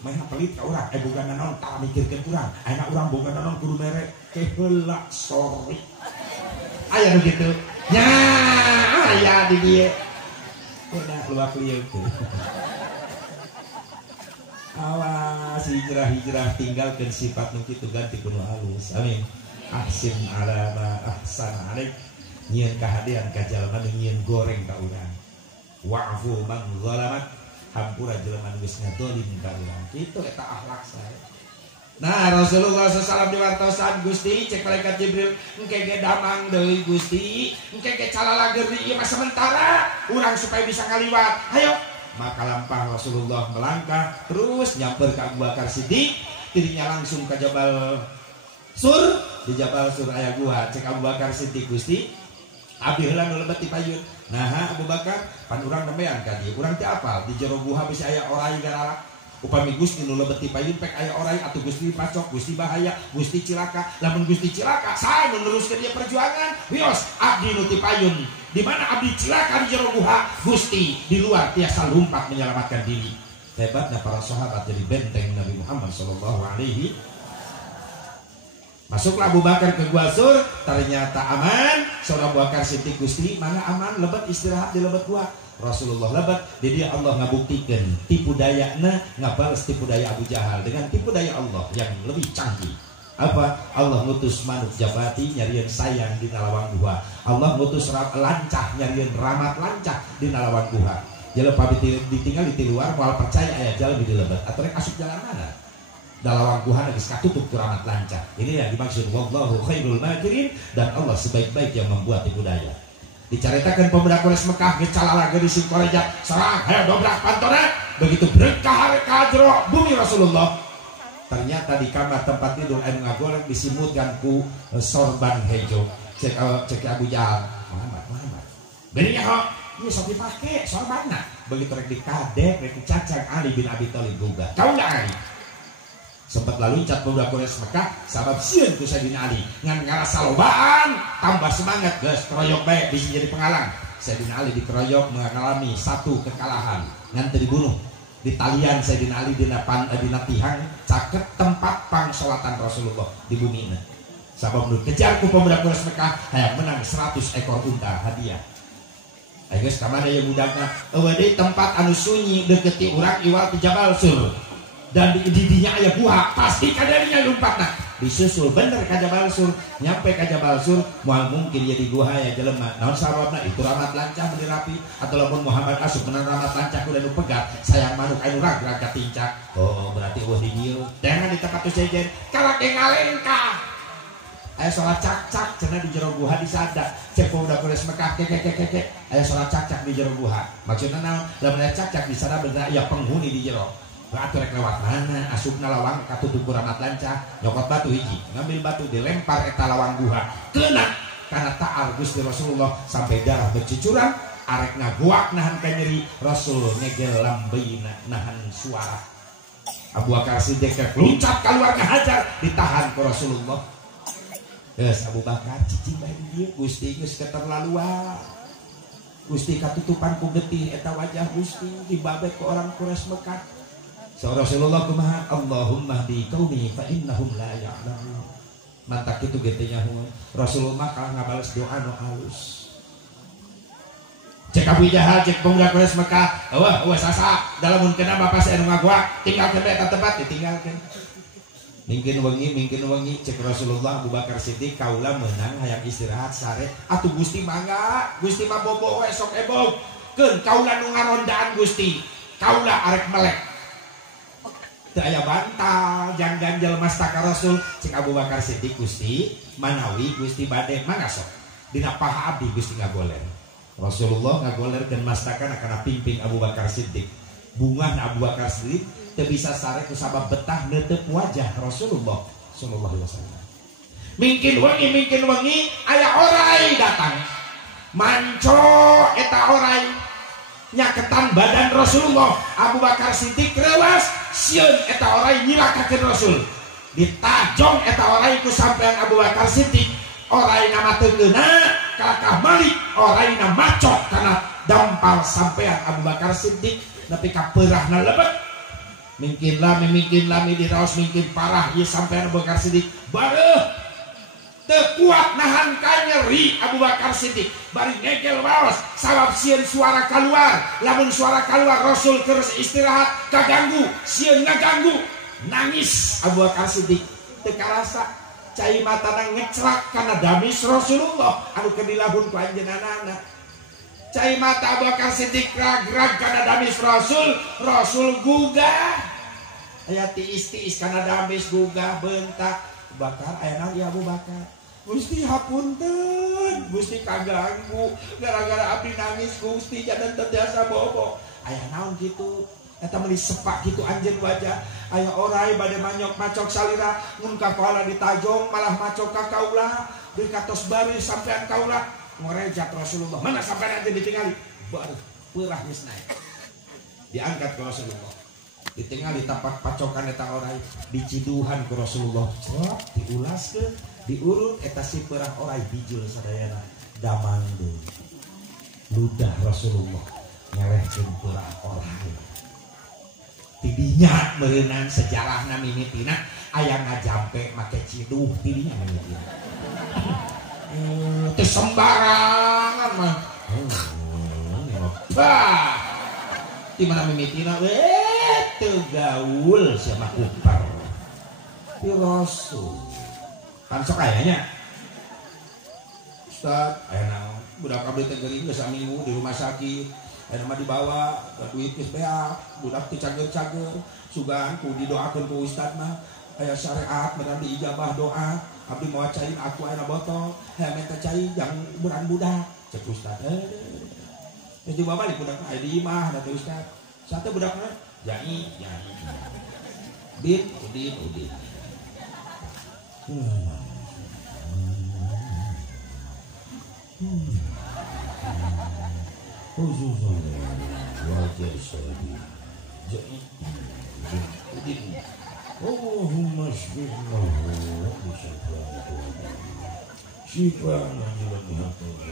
main pelit ka urang boga naon tara mikirkeun urang ayeuna urang boga naon kudu mere heula sorry aya nu kitu nya aya di dieu udah luak lieu teh awas hijrah tinggalkeun sifat nu kitu ganti kudu halus amin ahsin ala ma ahsan alaik nyieun kahadian ka jalma nyieun goreng ka urang wa'fu man zalamat hampura jelema nu geus ngadolim ka urang kitu eta akhlak saya. Nah Rasulullah SAW diwartosan Gusti cek malaikat Jibril engke ge damang deui Gusti engke ge calalager di ieu mah sementara urang supaya bisa ngaliwat hayo maka lampah Rasulullah melangkah terus nyamper ka Abu Bakar Siddiq dirinya langsung ke Jabal Sur di Jabal Sur aya gua cek Abu Bakar Siddiq Gusti abdi heula nu lebet ti payun nah Abu Bakar pan urang nembean ka dieu urang teh apal di jero guha bisa aya orai garala upami Gusti nu lebet ti payun pek aya orai atuh Gusti pacok Gusti bahaya Gusti cilaka lamun Gusti cilaka sae nu neruskeun dia perjuangan wios abdi nu ti payun di mana abdi cilaka di jero guha Gusti di luar tiasa lumpat menyelamatkan diri hebatnya para sahabat jadi benteng Nabi Muhammad sallallahu alaihi. Masuklah Abu Bakar ke Gua Sur, ternyata aman. Saudara Abu Bakar Siddiq Gusti, mana aman? Lebet istirahat di lebet gua. Rasulullah lebet, jadi Allah ngabuktikan tipu dayana ngabales tipu daya Abu Jahal dengan tipu daya Allah yang lebih canggih. Apa? Allah ngutus manuk jabati nyarian sayang di nalawang gua. Allah ngutus lancah nyarian ramat lancah di nalawang gua. Jalan pabiti ditinggal di luar, malah percaya ayah jalan di lebet. Atau yang asup jalan mana? Dalam Tuhan lagi katutup keramat lancar. Ini yang dimaksud wallahu khairul makirin dan Allah sebaik-baik yang membuat tipu daya. Diceritakan pemuda Quraisy Mekah gecalala geus sing korejat serang hayo dobrak pantona begitu berkah kadro bumi Rasulullah. Ternyata di kamar tempat tidur anu ngagolek disimutkan ku sorban hejo. Cek Abu Jahal Muhammad. Berinya ho ieu sok dipake sorbanna. Begitu rek dikadek rek dicacang Ali bin Abi Thalib juga. Kau enggak Ali? Sempat lalu cat pemuda Quraisy Mekah sabab sieun ku Sayyidina Ali ngan ngarasa lobaan tambah semangat geus keroyok bae bisa jadi penghalang. Sayyidina Ali dikeroyok mengalami satu kekalahan ngan teu dibunuh di talian Sayyidina Ali dina tihang caket tempat pangsolatan Rasulullah di bumi ini. Sabab nu kejar ku pemuda Quraisy Mekah hayang menang 100 ekor unta hadiah. Ayo geus ka mana yang budakna eueuh deui tempat anu sunyi deukeut ti urang iwal ti Jabal Sur. Dan di didinya aya buah pasti kadarinya lumpat nah disusul bener ka Jabal Sur nyampe ka Jabal Sur moal mungkin jadi gua ya jelema naon sababna itu ramat lancah bener rapi atau lamun Muhammad asup menang ramat lancah kudu anu pegat sayang manuk anu ragrag ka tincak oh berarti eueuh di dieu teh di tempat sejen kalak ngalengkah aya sholat cak-cak cenah di jero guha disada cek udah kules Mekah kek aya sholat cak-cak di jero guha maksudna naon lamun aya cak-cak disada bener aya penghuni di jero atuh rek lewat mana asupna lawang katutup kuramat lancah nyokot batu hiji ngambil batu dilempar eta lawang guha kena karena ta'al Gusti Rasulullah sampai darah bercucuran arek ngaguak nahan ka nyeri Rasul ngegel lambeuna nahan suara Abu Bakar Siddiq loncat keluar ngahajar ditahan ku Rasulullah. Geus Abu Bakar cicing bae dieu Gusti geus keterlaluan. Gusti katutupan ku getih eta wajah Gusti dibabek ku orang Quraisy Mekah. So Rasulullah kumaha Allahumma di qaumi fa innahum la ya'lamun. Mantap kitu getihnya Rasulullah kalah ngabales doa nu halus. Cek Abu Jahal cek pemuda Quraisy Mekah wah sasa dalamun kena bapak saya nu ngaguak tinggalkeun eta tempat ditinggalkeun. Mungkin wengi cek Rasulullah Abu Bakar Siddiq kaula menang hayang istirahat sare atuh Gusti mangga Gusti mah bobo we sok ebog keun kaula nu ngarondaan Gusti kaula arek melek teu aya bantal jang ganjel mastaka Rasul cek Abu Bakar Siddiq Gusti manawi Gusti bade mangga sok dina paha abdi Gusti ngagoler Rasulullah ngagolerkeun mastakan kana pimping Abu Bakar Siddiq bungah Abu Bakar Siddiq teu bisa sare ku sabab betah neuteuk wajah Rasulullah sallallahu alaihi wasallam. Mungkin wengi aya orai datang. Manco eta orai nyaketan badan Rasulullah. Abu Bakar Siddiq rewas sieun eta orai nyilakakeun Rasul. Ditajong eta orai ku sampean Abu Bakar Siddiq. Orai nama teukeuna kalakah Malik, orai nama macok kana dampal sampean Abu Bakar Siddiq nepi ka peurahna lebet. Mungkin lami diraos mungkin parah ieu sampean Abu Bakar Siddiq bareuh teu kuat nahan ka nyeri Abu Bakar Siddiq bari ngegel waos sabab sieun suara keluar lamun suara keluar Rasul keur istirahat kaganggu sieun ngaganggu nangis Abu Bakar Siddiq teu karasa cai matana ngeclak kana damis Rasulullah anu kedilahun ku anjeunana cai mata Abu Bakar Siddiq rag-rag kana damis Rasul gugah aya tiis-tiis kana damis gugah bentak Bakar aya naon ieu Abu Bakar Gusti hapunten Gusti kaganggu gara-gara abdi nangis Gusti janten teu tiasa bobo aya naon kitu eta meuli sepak kitu anjeun wajah aya orai bade manyok macok salira mun ka kala ditajong malah macok ka kaula deui katos baris sampean kaula ngorejak Rasulullah mana sampai nanti ditinggali baru perah geus naik diangkat ke Rasulullah ditinggali tapak pacokan eta orai diciduhan ke Rasulullah cok diulaskeun diurut eta si perah orai bijul sadayana damang deui ludah Rasulullah ngelehkeun perah orai tidinya meunang sejarahna mimitina aya ngajampe make ciduh tidinya mimitina teu sembarangan mah. Bah. Di mana mimitina teu gaul sia mah upar. Di Rasul. Kan sok aya nya. Ustaz, aya naon? Budak abdi teh geuring geus saminggu di rumah sakit. Aya mah dibawa ka duit geus beak, budak teh cager-cager. Sugan ku didoakeun ku ustaz mah aya syariat benar diijabah doa. Abdi mau cair aku air botol, minta cair yang buran budak. Cek Ustad, jadi bapak di budak air di imah, ada Ustad. Satu budaknya, jai. Udin. Wajah sadi, jai. Udin. Allahumma shfirna Syifa manjilan hati ya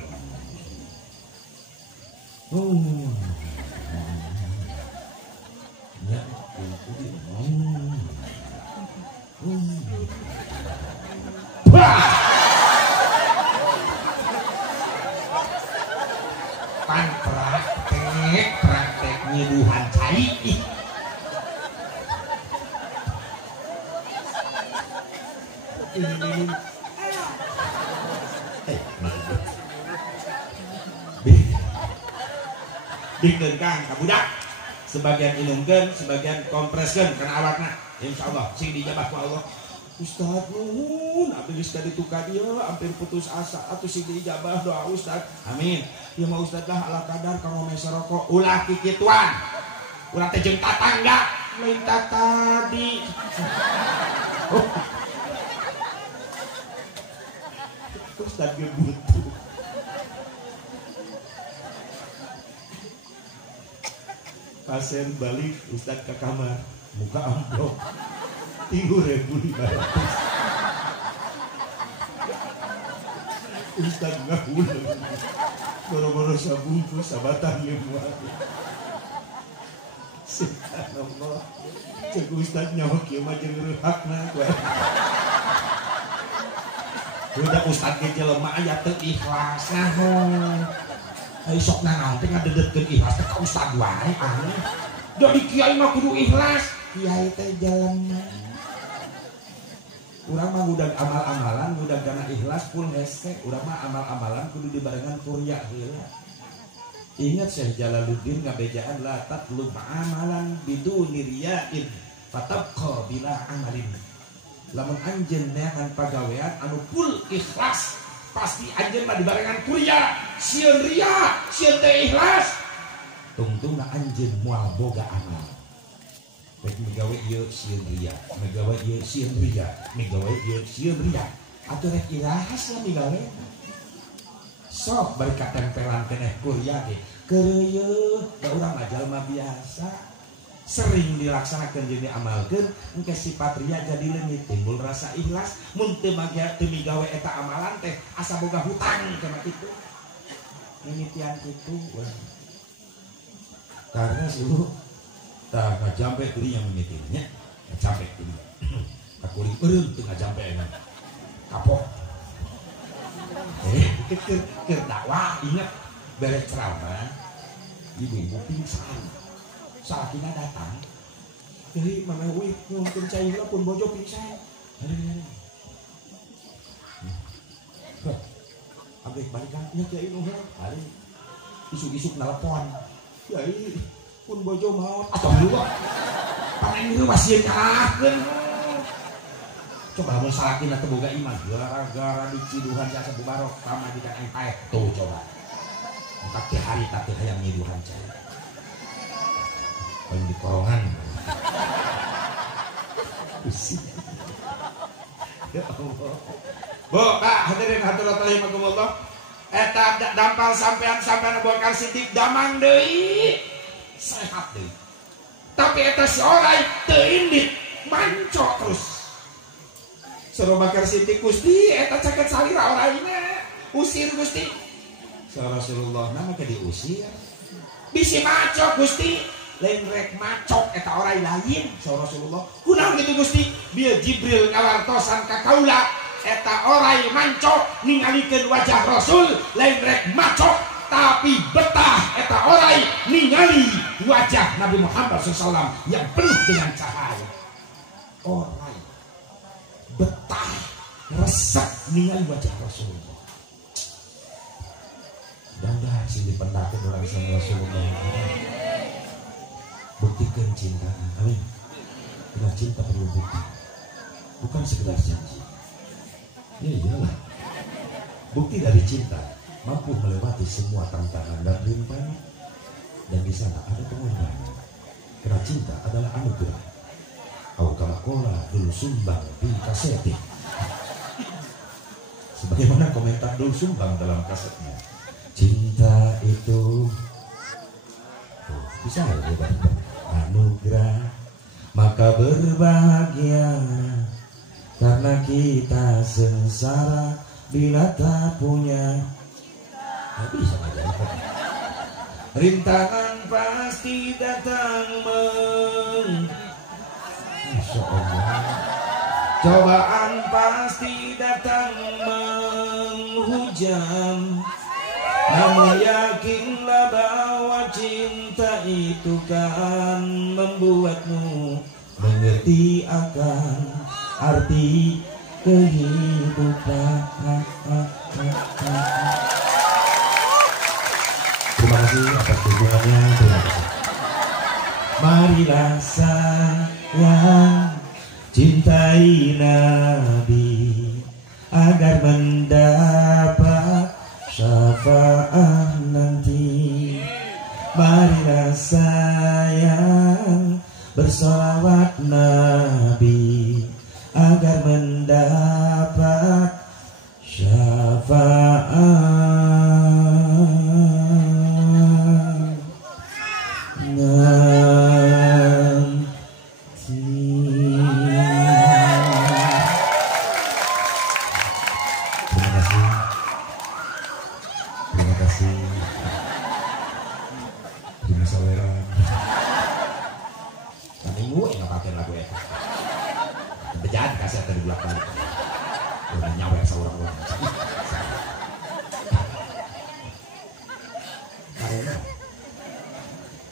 pan praktek nyeduhan cai ini bikin kang kabudak sebagian inungkeun sebagian kompreskeun kana awakna insyaallah sing dijabah ku Allah Ustaz nuhun abdi geus ka ditu ka dieu hampir putus asa atuh si diijabah doa Ustaz. Amin. Ieu mah Ustaz lah ala kadar kanggo mesa rokok ulah kikituan. Ulah teh jeung tatangga lain tadi. Oh. Ustaz ge butuh. Pasien balik Ustaz ke kamar muka amplop 3.500. Ustaz ngahuleng boro-boro sabungkus sabatang leuwih. Subhanallah. Cek Ustaz nyawa kieu mah jeung reuhakna. Udah Ustaz ge jelema aya teu ikhlas naon. Ai sok naon teh ngadedetkeun ikhlas teh ka Ustaz wae aneh. Da di kiai mah kudu ikhlas. Kiai teh jelema. Urang mah udah amal-amalan, udah karena ikhlas full hese. Urang mah amal-amalan kudu dibarengan kurya heula. Ingat Syekh Jalaluddin ngabejaan la tatlub amalan biduni riya'in fatabqa bila amalin. Lamun anjeun neangan pagawean anu full ikhlas, pasti anjeun mah dibarengan kurya, sieun ria, sieun teh ikhlas. Tungtungna anjeun moal boga amal. Baik megawe ieu sieun ria, megawe ieu sieun ria, megawe ieu sieun ria. Atuh rek ilahas lah migawe. Sok bari katempelan keneh kurya ge. Keureuh da urang mah jalma biasa. Sering dilaksanakeun jeung diamalkeun engke sifat ria jadi leungit timbul rasa ikhlas. Mun teu migawe eta amalan teh asa boga hutang kana kitu. Mimitian kitu. Karena dulu tah ngajampe teuing yang mimitinnya, ngajampe teuing. Kakuring eureum teu ngajampe enak. Kapok. Keur dakwah ingat beres ceramah ibu-ibu pingsan. Salakina datang. Jadi mana wih mungkin cai heula pun bojo pingsan. Abek balikan nya kiai nu heula. Ari isuk-isuk nelpon. Kiai pun bojo maot atuh heula. Paneneu masieun nyalahkeun. Coba mun salakina teu boga iman gara-gara diciduhan jasa bubarok sama di kan paeh tuh coba. Entak teh hari tak teh hayang nyiduhan cai. Paling di korongan. Ya Allah. Bu, Kak, hadirin hadirat rahimakumullah. Eta dampal sampean bokar sidik damang deui. Sehat deui. Tapi eta si orai teu indit, mancok terus. Suruh bakar sidik Gusti, eta caket salira oraina. Usir Gusti. Sa Rasulullah nama ke diusir. Bisi macok Gusti. Lain rek macok eta orai lain. Sa Rasulullah. Kunaon kitu Gusti? Bieu Jibril ngawartosan ka kaula. Eta orai mancok ningalikeun wajah Rasul. Lain rek macok tapi betah eta orai ningali wajah Nabi Muhammad SAW yang penuh dengan cahaya. Orai betah resep ningali wajah Rasulullah. Mudah-mudahan sing dipendakeun urang sama Rasulullah. Buktikan cinta, amin. Karena cinta perlu bukti, bukan sekedar janji. Ya iyalah. Bukti dari cinta mampu melewati semua tantangan dan rintangan, dan di sana ada pengorbanan. Karena cinta adalah anugerah. Au kama qala Dul Sumbang di kasetnya. Sebagaimana komentar Dul Sumbang dalam kasetnya. Cinta itu bisa ya anugerah, maka berbahagia karena kita sengsara bila tak punya. Nah, bisa aja. Rintangan pasti datang Masya Allah. Cobaan pasti datang menghujam. Namun yakinlah bahwa cinta itu kan membuatmu mengerti akan arti kehidupan. Terima kasih atas dukungannya. Terima kasih. Marilah sayang cintai Nabi agar mendapat syafaat nanti. Marilah sayang bersolawat Nabi agar mendapat syafaat nanti. Terima kasih. Terima kasih. Terima saweran. Kami gue nggak pakai lagu itu. Berjalan kasih atau di belakang. Udah nyawa yang seorang orang. Karena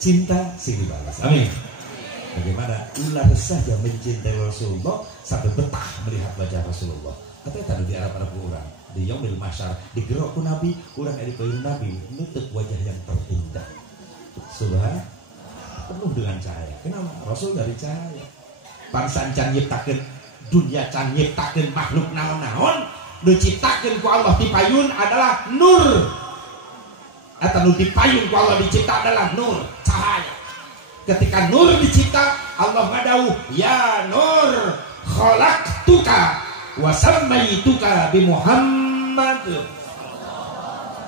cinta sing dibalas. Amin. Bagaimana ular saja mencintai Rasulullah sampai betah melihat wajah Rasulullah. Katanya tadi di Arab orang di Yaumil Mahsyar digerok ku Nabi, orang yang dipayu Nabi nutup wajah yang terindah. Subhan penuh dengan cahaya. Kenapa? Rasul dari cahaya. Pansan can nyiptakeun dunia, can nyiptakeun makhluk naon-naon, nu ciptakeun ku Allah dipayun adalah nur. Atau nu dipayun ku Allah dicipta adalah nur, cahaya. Ketika nur dicipta, Allah ngadauh, ya nur khalaqtuka wa sammaituka bi Muhammad.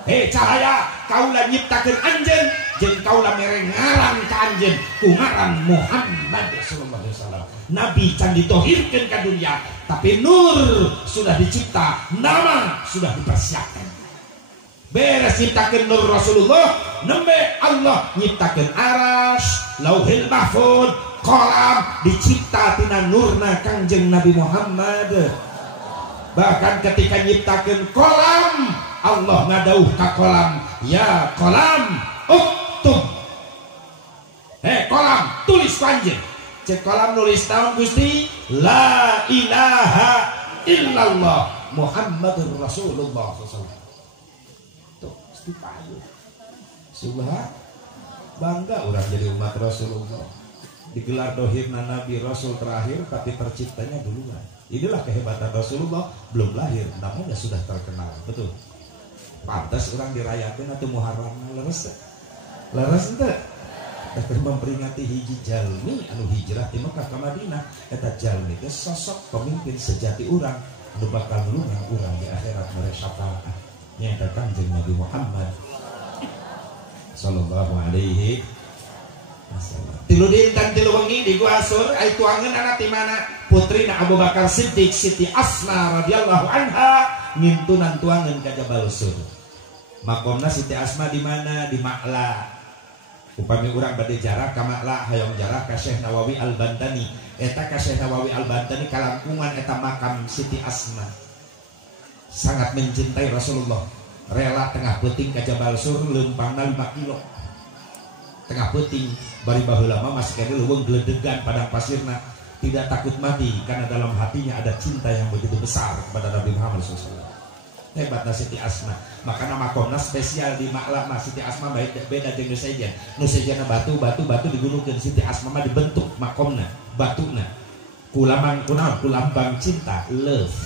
Hei cahaya, kaulah nyiptakeun anjeun jeung kaulah mere ngaran ka anjeun ku ngaran Muhammad sallallahu alaihi wasallam. Nabi can ditohirkeun ka dunia, tapi nur sudah dicipta, nama sudah dipersiapkan. Beres nyiptakeun nur Rasulullah, nembe Allah nyiptakeun aras, lauhil mahfud, qalam dicipta tina nurna Kangjeng Nabi Muhammad. Bahkan ketika nyiptakeun qalam, Allah ngadauh ka qalam, ya qalam uktub. Qalam tulis panjang. Cek qalam nulis naon Gusti? La ilaha illallah Muhammadur Rasulullah sallallahu. Tuh, mesti payu. Subhan. Bangga orang jadi umat Rasulullah. Digelar dohirna Nabi Rasul terakhir tapi terciptanya duluan. Inilah kehebatan Rasulullah, belum lahir namanya sudah terkenal. Betul. Pantas orang dirayakan atau Muharram leres. Leres ente. Tapi memperingati hiji jalmi anu hijrah di Mekah ke Madinah. Eta jalmi ke sosok pemimpin sejati orang anu bakal nulungan orang di akhirat mereka syafaat. Yang Kangjeng Nabi Muhammad sallallahu alaihi wasallam. Tilu dinten tilu wengi di Gua Sur ai tuangeun anak ti mana? Putrina Abu Bakar Siddiq Siti Asma radhiyallahu anha ngintunan tuangeun ka Jabal Sur. Makomna Siti Asma di mana? Di Ma'la. Upami urang bade jarak ka Ma'la hayong jarak ka Syekh Nawawi Al-Bantani. Eta ka Syekh Nawawi Al-Bantani kalangkungan eta makam Siti Asma. Sangat mencintai Rasulullah. Rela tengah peuting ka Jabal Sur leumpangna 5 kilo. Tengah peuting bari baheula mah masih kene leuweung gledegan padang pasirna, tidak takut mati karena dalam hatinya ada cinta yang begitu besar kepada Nabi Muhammad SAW. Hebatna Siti Asma. Makanya makomna spesial di Ma'la mah Siti Asma beda jeung nu sejen. Nu sejana batu digulungkeun, Siti Asma mah dibentuk makomna, batuna. Kulamang kunaon? Kulambang cinta, love.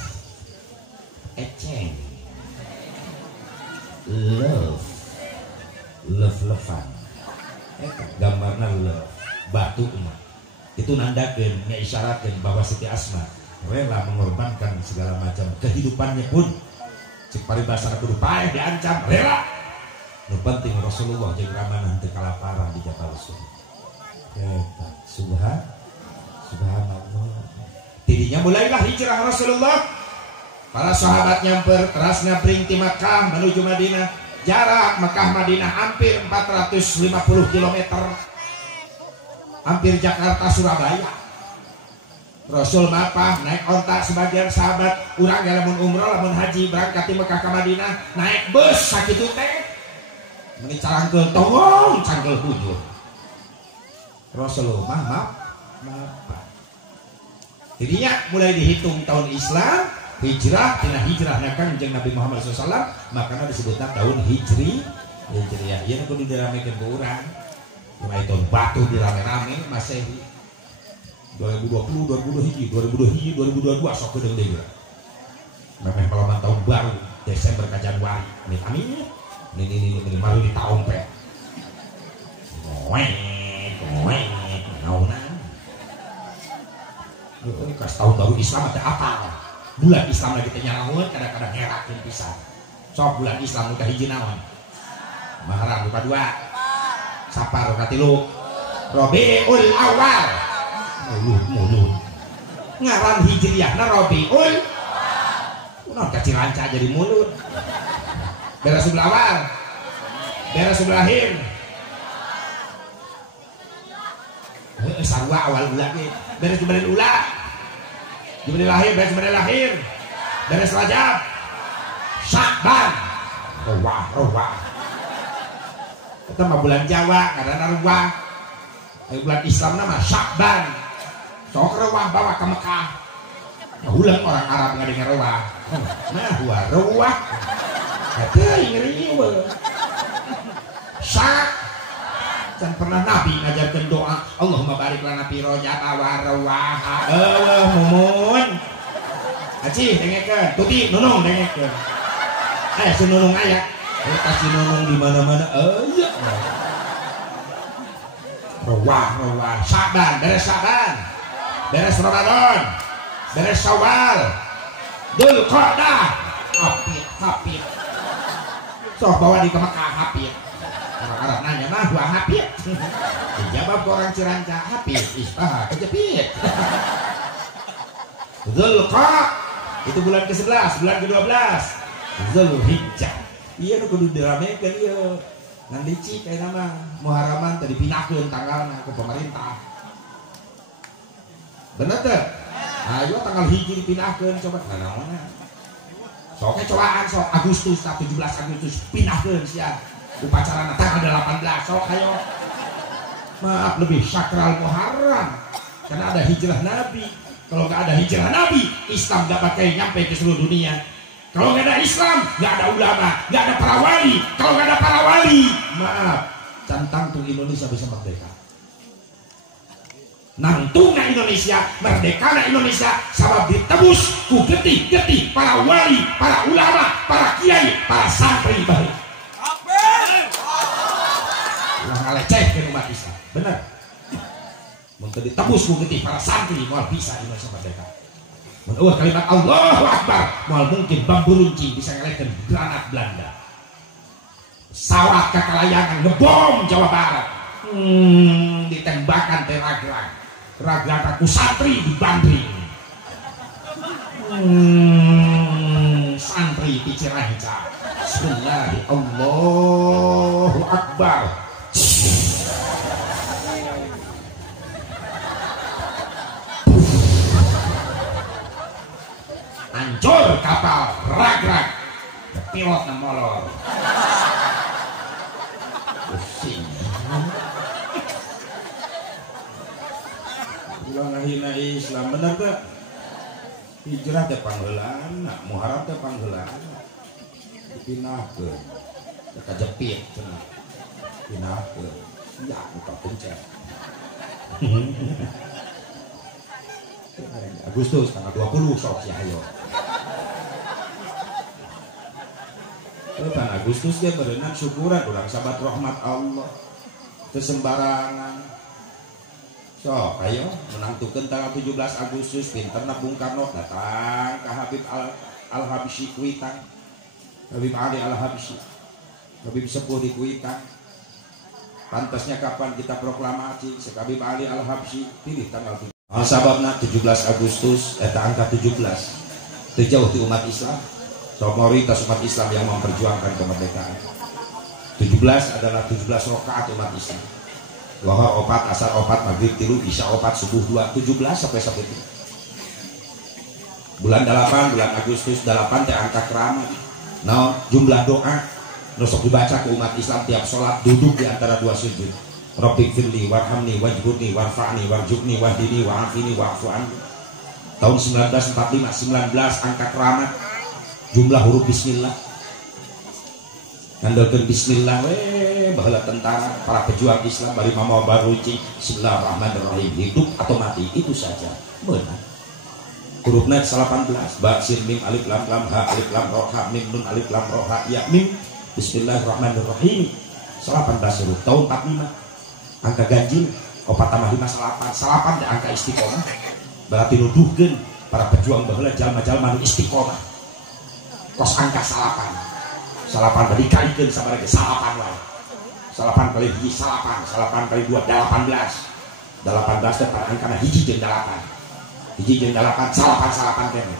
Eceng. Love-lovean. Eta gambarna love, batu mah. Itu nandakeun ngisyaratkeun bahwa Siti Asma rela mengorbankan segala macam kehidupannya pun cik paribasana kudu paeh diancam rela. Nu penting Rasulullah jeung ramanan teu kalaparan di Jabal Sur. Eta subhanallah. Tidinya mulailah hijrah Rasulullah. Para sahabat nyamper terasna pring ti Makkah menuju Madinah. Jarak Mekah Madinah hampir 450 km. Hampir Jakarta Surabaya. Rasul mapah naik onta, sebagian sahabat urang lamun umroh lamun haji berangkat di Mekah ke Madinah naik bus sakitu teh. Meni carangkeul tongong cangkeul bujur. Rasulullah mapah. Jadinya mulai dihitung tahun Islam hijrah tina hijrahna Kangjeng Nabi Muhammad SAW, makanya disebutna tahun hijriyah. Ieu kudu diramekeun ku urang. Mulai tahun batu dirame-rame Masehi. 2020, 2022 sok kedeung deui. Memeh palaman tahun baru Desember ka Januari. Amin amin. Ini malu di tahun pe. Goeng, naonan. Kas tahun baru Islam ada apa? Bulan Islam lagi teh nyaraheun kadang-kadang ngerakeun pisan. Sok bulan Islam udah hiji naon? Muharram buka 2. Safar buka 3. Rabiul Awal. Mulut. Ngaran hijriyahna Rabiul. Kunaon kaciranca jadi mulut. Beres sebelah awal. Beres sebelah akhir. Sarua awal bulan ge. Beres bulan ula. Bulan lahir, beres bulan lahir. Beres Rajab. Syakban. Rawah. Itu mah bulan Jawa karena ruwah. Ayo bulan Islam nama Syakban. Sok rawah bawa ke Mekah. Ulang orang Arab nggak dengar rawah. Nah, rawah. Kata ngeri we. Syak. Can pernah Nabi ngajarkan doa Allahumma barik lana fi Rajab wa rawaha. Mumun. Aci dengekeun, tuti nunung dengekeun. Aya si nunung aya. Kasih nunung di mana-mana. Iya. Rawah. Sya'ban, beres Ramadan, beres Syawal, Dzulqa'dah, hafid. Sok bawa di ke Mekah hafid. Orang Arab nanya mah gua hafid. Dijawab ke orang Ciranca hafid, istah kejepit. Dzulqa' itu bulan ke-11, bulan ke-12. Dzulhijjah. Iya nu kudu diramekeun ieu. Ngan licik aya nama Muharraman tadi pinahkeun tanggalna ku pemerintah. Bener teh? Ayo tanggal hiji dipindahkeun coba naon. Sok cobaan sok Agustus 17 Agustus pinahkeun sia. Upacarana tanggal 18 sok ayo. Maaf lebih sakral Muharram karena ada hijrah Nabi. Kalau nggak ada hijrah Nabi, Islam nggak bakal nyampe ke seluruh dunia. Kalau nggak ada Islam, nggak ada ulama, nggak ada para wali. Kalau nggak ada para wali, maaf, cantang tuh Indonesia bisa merdeka. Nangtungna Indonesia, merdeka na Indonesia, sabab ditebus ku getih-getih para wali, para ulama, para kiai, para santri baik. Ulah ngaleceh ke umat Islam, benar. Untuk ditebus ku getih para santri, mau bisa Indonesia merdeka. Menurut kalimat Allahu Akbar, mau mungkin bambu runcing bisa ngeleken granat Belanda. Pesawat kakalayangan ngebom Jawa Barat. Ditembakkan teragrag. Raga aku santri dibanding. Santri di Ciranca. Bismillahirrahmanirrahim. Allahu Akbar. Hancur kapal, rag-rag, pilotnya molor. Pusing. Ulah ngahina Islam bener gak? Hijrah teh pangheulana, Muharram teh pangheulana. Dipinahkeun. Kajepit cenah. Pinahkeun. Ya, buka pencet. Agustus tanggal 20 sok ya ayo. Bulan Agustus dia berenang syukuran orang sahabat rahmat Allah. Kesembarangan. Sok ayo menantukeun tanggal 17 Agustus pinterna Bung Karno datang ke Habib Al-Habsyi Kuitang. Habib Ali Al-Habsyi. Habib sepuh di Kuitang. Pantasnya kapan kita proklamasi Habib Ali Al-Habsyi pilih tanggal 7. Sababna 17 Agustus angka 17 terjauh di umat Islam. So mayoritas umat Islam yang memperjuangkan kemerdekaan. 17 adalah 17 rakaat umat Islam. Lohor 4, asar 4, maghrib 3, isya 4, subuh 2, 17 sampai itu. Bulan 8, bulan Agustus 8 teh angka keramat. Nah, jumlah doa nusuk dibaca ke umat Islam tiap sholat duduk di antara dua sujud. Rabbik firli warhamni wajburni warfa'ni warjukni wahdini wa'afini wa'fu anni. Tahun 1945 19 angka keramat. Jumlah huruf bismillah. Kandalkeun bismillah baheula tentara, para pejuang Islam bari mamawa baruci bismillahirrahmanirrahim, hidup atau mati itu saja benar. Hurufnya 18, ba sin mim alif lam lam ha alif lam ro ha mim nun alif lam ro ha ya mim bismillahirrahmanirrahim 18 huruf tahun 45 angka ganjil 4 tambah 5 salapan dan angka istiqomah berarti nuduhkeun para pejuang baheula jalma-jalma nu istiqomah kos angka salapan tadi kalikeun sabaraha salapan wae salapan kali hiji salapan kali 2 18 teh pada angkana hiji jeung 8 hiji jeung 8 salapan kene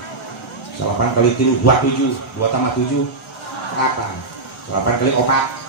salapan kali 3 27 2 tambah 7 8 salapan kali 4